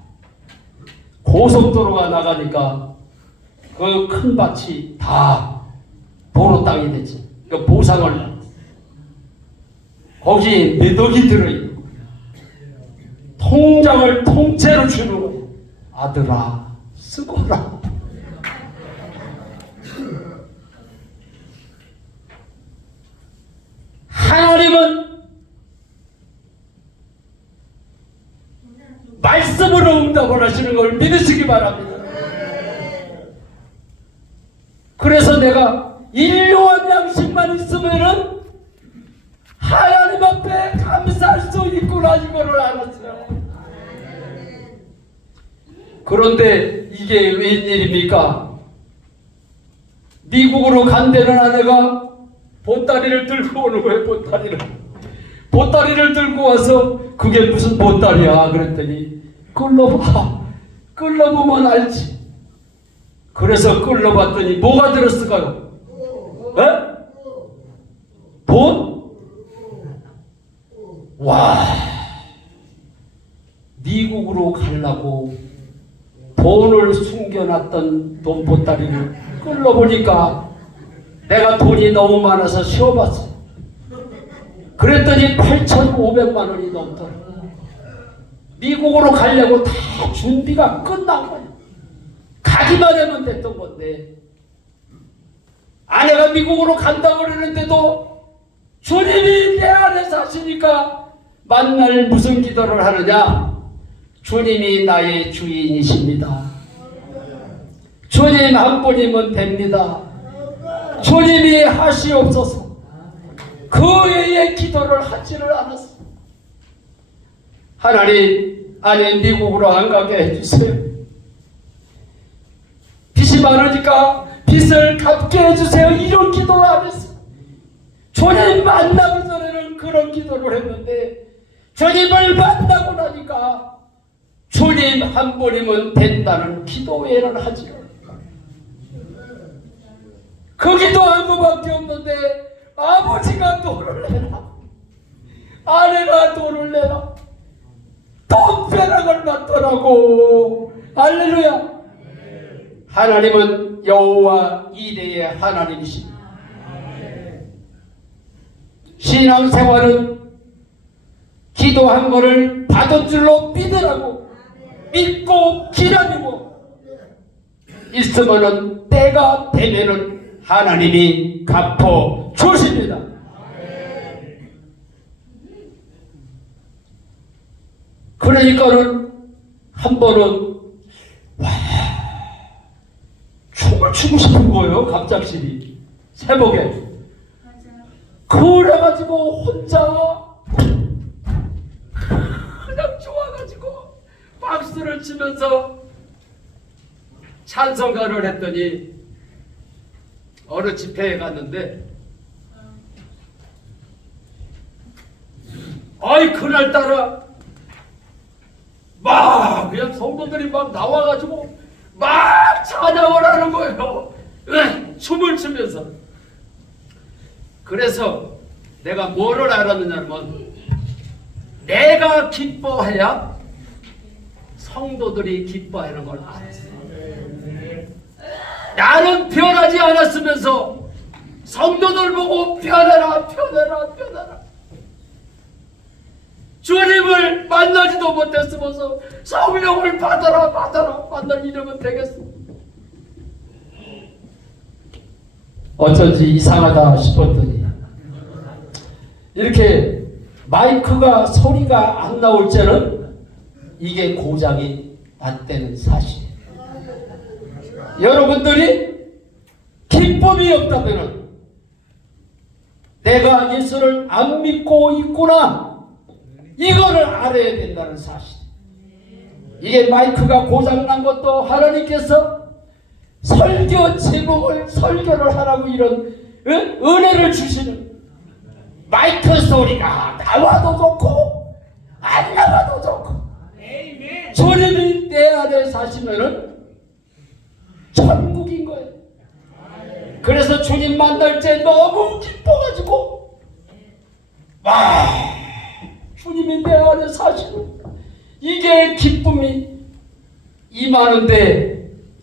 고속도로가 나가니까 그 큰 밭이 다 도로 땅이 됐지. 그 보상을 거기에 몇 억이 들어있는 거야. 통장을 통째로 주는 거야. 아들아, 쓰거라. 하나님은 말씀으로 응답을 하시는 걸 믿으시기 바랍니다. 그래서 내가 일용한 양식만 있으면은 하나님 앞에 감사할 수 있구나, 이거를 알았어요. 그런데 이게 웬일입니까? 미국으로 간다는 아내가 보따리를 들고 오는 거예요. 보따리를 들고 와서 그게 무슨 보따리야 그랬더니 끌러보면 알지. 그래서 끌러봤더니 뭐가 들었을까요? 에? 돈? 와, 미국으로 가려고 돈을 숨겨놨던 돈 보따리를 끌러보니까 내가 돈이 너무 많아서 쉬어봤어. 그랬더니 8,500만 원이 넘더라. 미국으로 가려고 다 준비가 끝난 거야. 가기만 하면 됐던 건데 아내가 미국으로 간다고 그러는데도 주님이 내 안에 사시니까 만날 무슨 기도를 하느냐? 주님이 나의 주인이십니다. 주님 한 분이면 됩니다. 주님이 하시옵소서. 그 외에 기도를 하지를 않았어. 하나님, 아니 미국으로 안 가게 해주세요. 빚이 많으니까 빚을 갚게 해주세요. 이런 기도를 안 했어. 주님 만나기 전에는 그런 기도를 했는데 주님을 만나고 나니까 주님 한 분이면 된다는 기도 외에는 하지 않아. 그 기도한 것밖에 없는데 아버지가 돈을 내라, 아내가 돈을 내라, 돈벼락을 맞더라고. 할렐루야. 하나님은 여호와 이레의 하나님이십니다. 신앙생활은 기도한 것을 받은 줄로 믿으라고 믿고 기다리고 있으면은 때가 되면은 하나님이 갚아 주십니다. 그러니까는 한 번은 춤을 추고 싶은 거예요. 갑작스레 새벽에. 그래가지고 혼자 그냥 좋아가지고 박수를 치면서 찬송가를 했더니 어느 집회에 갔는데 그날따라 막 그냥 성도들이 막 나와가지고 막 찬양을 하는 거예요. 춤을 추면서. 그래서 내가 뭐를 알았느냐면 내가 기뻐해야 성도들이 기뻐하는 걸 알았어. 나는 변하지 않았으면서 성도들 보고 변해라 변해라 변해라. 주님을 만나지도 못했으면서 성령을 받아라 받아라 받는 이러면 되겠어? 어쩐지 이상하다 싶었더니 이렇게 마이크가 소리가 안 나올 때는 이게 고장이 났다는 사실이에요. 여러분들이 기쁨이 없다면 내가 예수를 안 믿고 있구나 이거를 알아야 된다는 사실. 이게 마이크가 고장난 것도 하나님께서 설교 제목을 설교를 하라고 이런 은혜를 주시는, 마이크 소리가 나와도 좋고 안 나와도 좋고 주님이 내 안에 사시면은 천국인 거예요. 그래서 주님 만날 때 너무 기뻐가지고 와 주님이 내 안에 사시는 이게 기쁨이 임하는데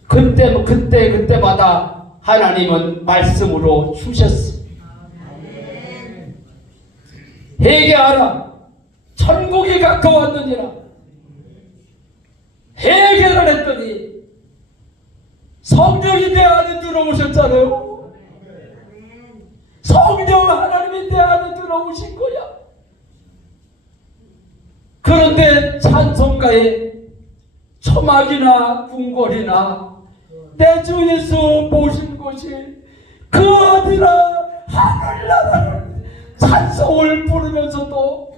그때마다 하나님은 말씀으로 주셨어. 회개하라 천국이 가까웠느니라. 회개를 했더니 성령이 내 안에 들어오셨잖아요. 성령 하나님이 내 안에 들어오신 거야. 그런데 찬송가에 초막이나 궁궐이나 내 주 예수 모신 곳이 그 어디나 하늘나라를 찬송을 부르면서도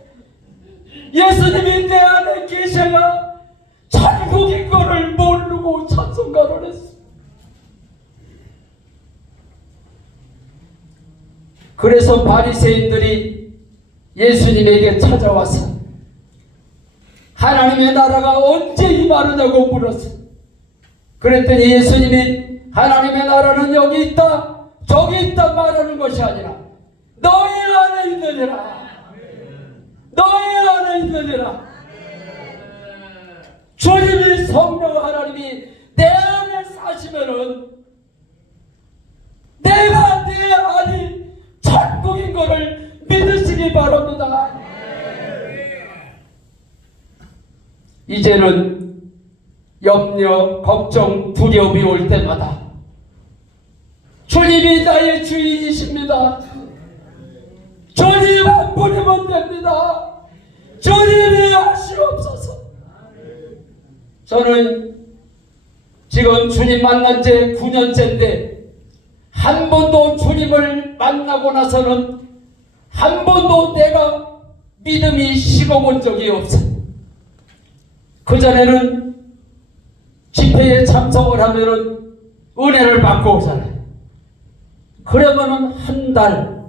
예수님이 내 안에 계셔야 천국인 거를 모르고 찬송가를 했어. 그래서 바리새인들이 예수님에게 찾아와서 하나님의 나라가 언제 임하느냐고 물었어. 그랬더니 예수님이 하나님의 나라는 여기 있다 저기 있다 말하는 것이 아니라 너희 안에 있느니라. 너희 안에 있느니라. 주님이 성령 하나님이 내 안에 사시면은 내가 내 안이 천국인 것을 믿으시기 바랍니다. 이제는 염려, 걱정, 두려움이 올 때마다 주님이 나의 주인이십니다. 주님 한 분이면 됩니다. 주님이 하시옵소서. 저는 지금 주님 만난 지 9년째인데 한 번도 주님을 만나고 나서는 한 번도 내가 믿음이 식어본 적이 없어요. 그전에는 집회에 참석을 하면은 은혜를 받고 오잖아요. 그러면은 한 달,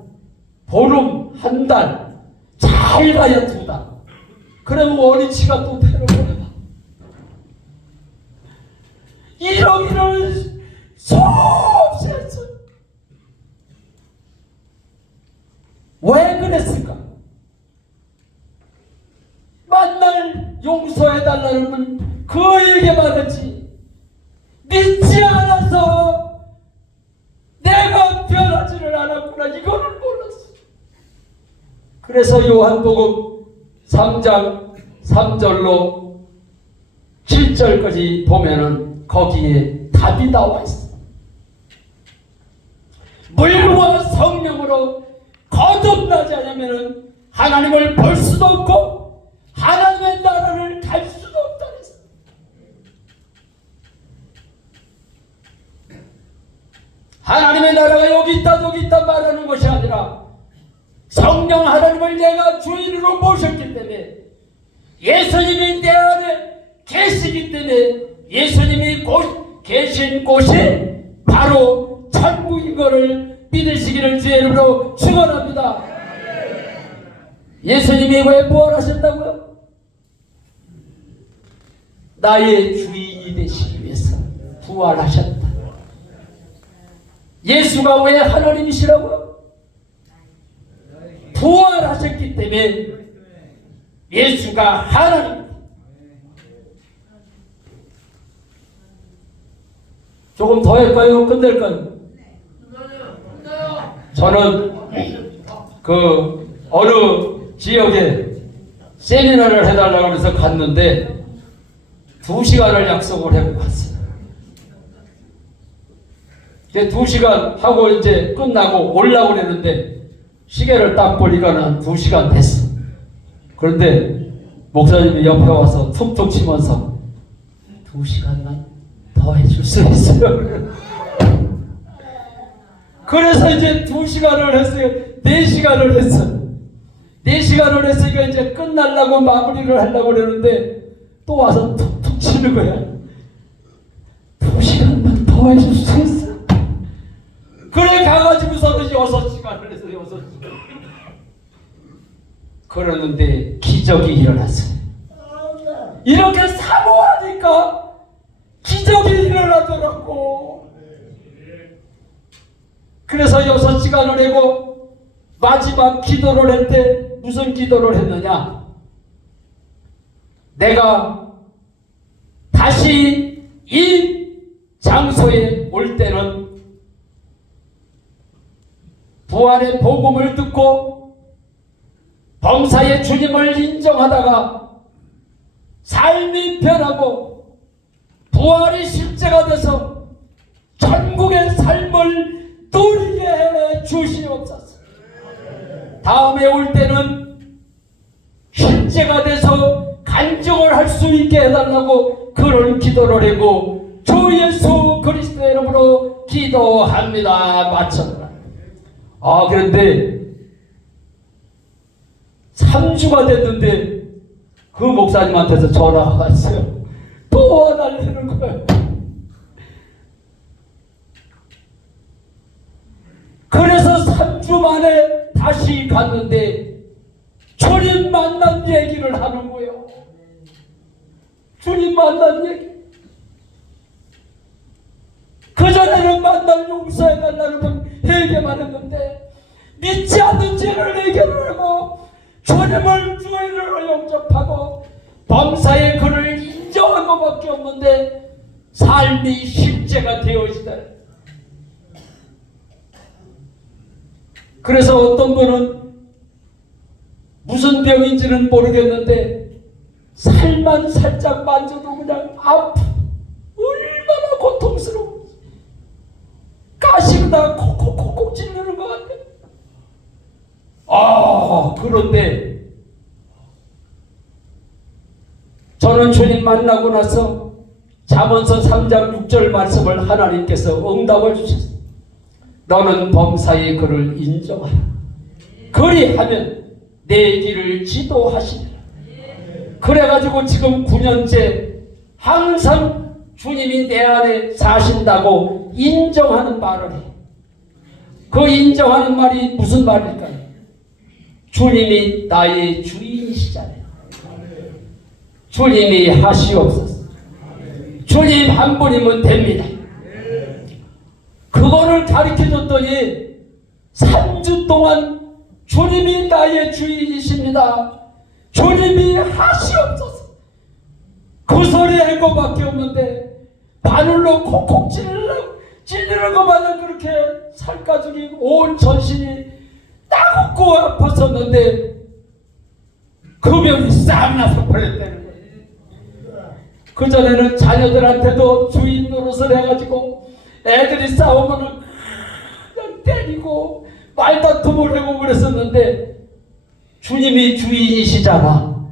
보름, 한 달, 잘 가야 2달. 그러면 원위치가 또 패러버려. 이러기를 수없이 했어요. 왜 그랬을까? 만날 용서해달라는 그에게만 했지 믿지 않아서 내가 변하지를 않았구나 이거를 몰랐어. 그래서 요한복음 3장 3절로 7절까지 보면은 거기에 답이 나와 있어. 물과 성령으로 거듭나지 않으면은 하나님을 볼 수도 없고 하나님의 나라를 갈 수도 없다 그랬어. 하나님의 나라가 여기 있다 저기 있다 말하는 것이 아니라 성령 하나님을 내가 주인으로 모셨기 때문에 예수님이 내 안에 계시기 때문에 예수님이 계신 곳이 바로 천국인 것을 믿으시기를 주의 이름으로 축원합니다. 예수님이 왜 부활하셨다고요? 나의 주인이 되시기 위해서 부활하셨다. 예수가 왜 하나님이시라고요? 부활하셨기 때문에 예수가 하나님. 조금 더 할까요? 끝낼까요? 저는 그 어느 지역에 세미나를 해달라고 해서 갔는데 2시간을 약속을 하고 갔어요. 2시간 하고 이제 끝나고 올라오고 그랬는데 시계를 딱 보니까는 2시간 됐어. 그런데 목사님이 옆에 와서 툭툭 치면서 2시간만 더 해줄 수 있어요. 그래서 이제 2시간을 했어요. 4시간을 했어요. 4시간을 했으니까 이제 끝나려고 마무리를 하려고 그러는데 또 와서 툭툭 치는 거야. 2시간만 더 해줄 수 있어. 그래 가가지고서는 6시간을 했어요. 6시간. 그러는데 기적이 일어났어요. 이렇게 사모하니까 기적이 일어나더라고. 그래서 6시간을 하고 마지막 기도를 했대. 무슨 기도를 했느냐? 내가 다시 이 장소에 올 때는 부활의 복음을 듣고 범사의 주님을 인정하다가 삶이 변하고 부활이 실제가 돼서 천국의 삶을 누리게 해 주시옵소서. 다음에 올 때는 실제가 돼서 간증을 할 수 있게 해달라고 그런 기도를 하고 주 예수 그리스도의 이름으로 기도합니다. 마쳤다. 그런데 3주가 됐는데 그 목사님한테서 전화가 왔어요. 또 와달라는 거예요. 그래서 3주 만에 다시 갔는데 주님 만난 얘기를 하는 거예요. 주님 만난 얘기. 그전에는 만날 용서해달라는 얘기만 했는데 믿지 않는 죄를 해결을 하고 주님을 주인으로 영접하고 범사의 그를 인정한 것밖에 없는데 삶이 실제가 되어지다. 그래서 어떤 분은 무슨 병인지는 모르겠는데 살만 살짝 만져도 그냥 아프. 얼마나 고통스러워. 가시로 다 콕콕콕콕 찌르는 것 같아. 그런데 저는 주님 만나고 나서 잠언서 3장 6절 말씀을 하나님께서 응답을 주셨어요. 너는 범사의 그를 인정하라. 그리하면 내 길을 지도하시리라. 그래가지고 지금 9년째 항상 주님이 내 안에 사신다고 인정하는 말을 해. 그 인정하는 말이 무슨 말일까요? 주님이 나의 주인이시잖아요. 주님이 하시옵소서. 주님 한 분이면 됩니다. 그거를 가르쳐줬더니 3주 동안 주님이 나의 주인이십니다. 주님이 하시옵소서. 그 소리 할 것밖에 없는데 바늘로 콕콕 찔리는 것마다 그렇게 살가죽이 온 전신이 따갑고 아팠었는데 그 병이 싹 나서 버렸다는 거예요. 그전에는 자녀들한테도 주인 노릇을 해가지고 애들이 싸우면 그냥 때리고 말다툼을 하고 그랬었는데 주님이 주인이시잖아.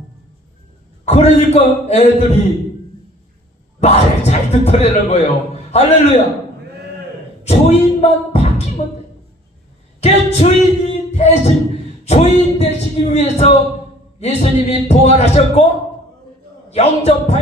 그러니까 애들이 말을 잘 듣더라는 거예요. 할렐루야. 주인만 바뀌면 돼. 그 주인이 대신 주인 되시기 위해서 예수님이 부활하셨고 영접할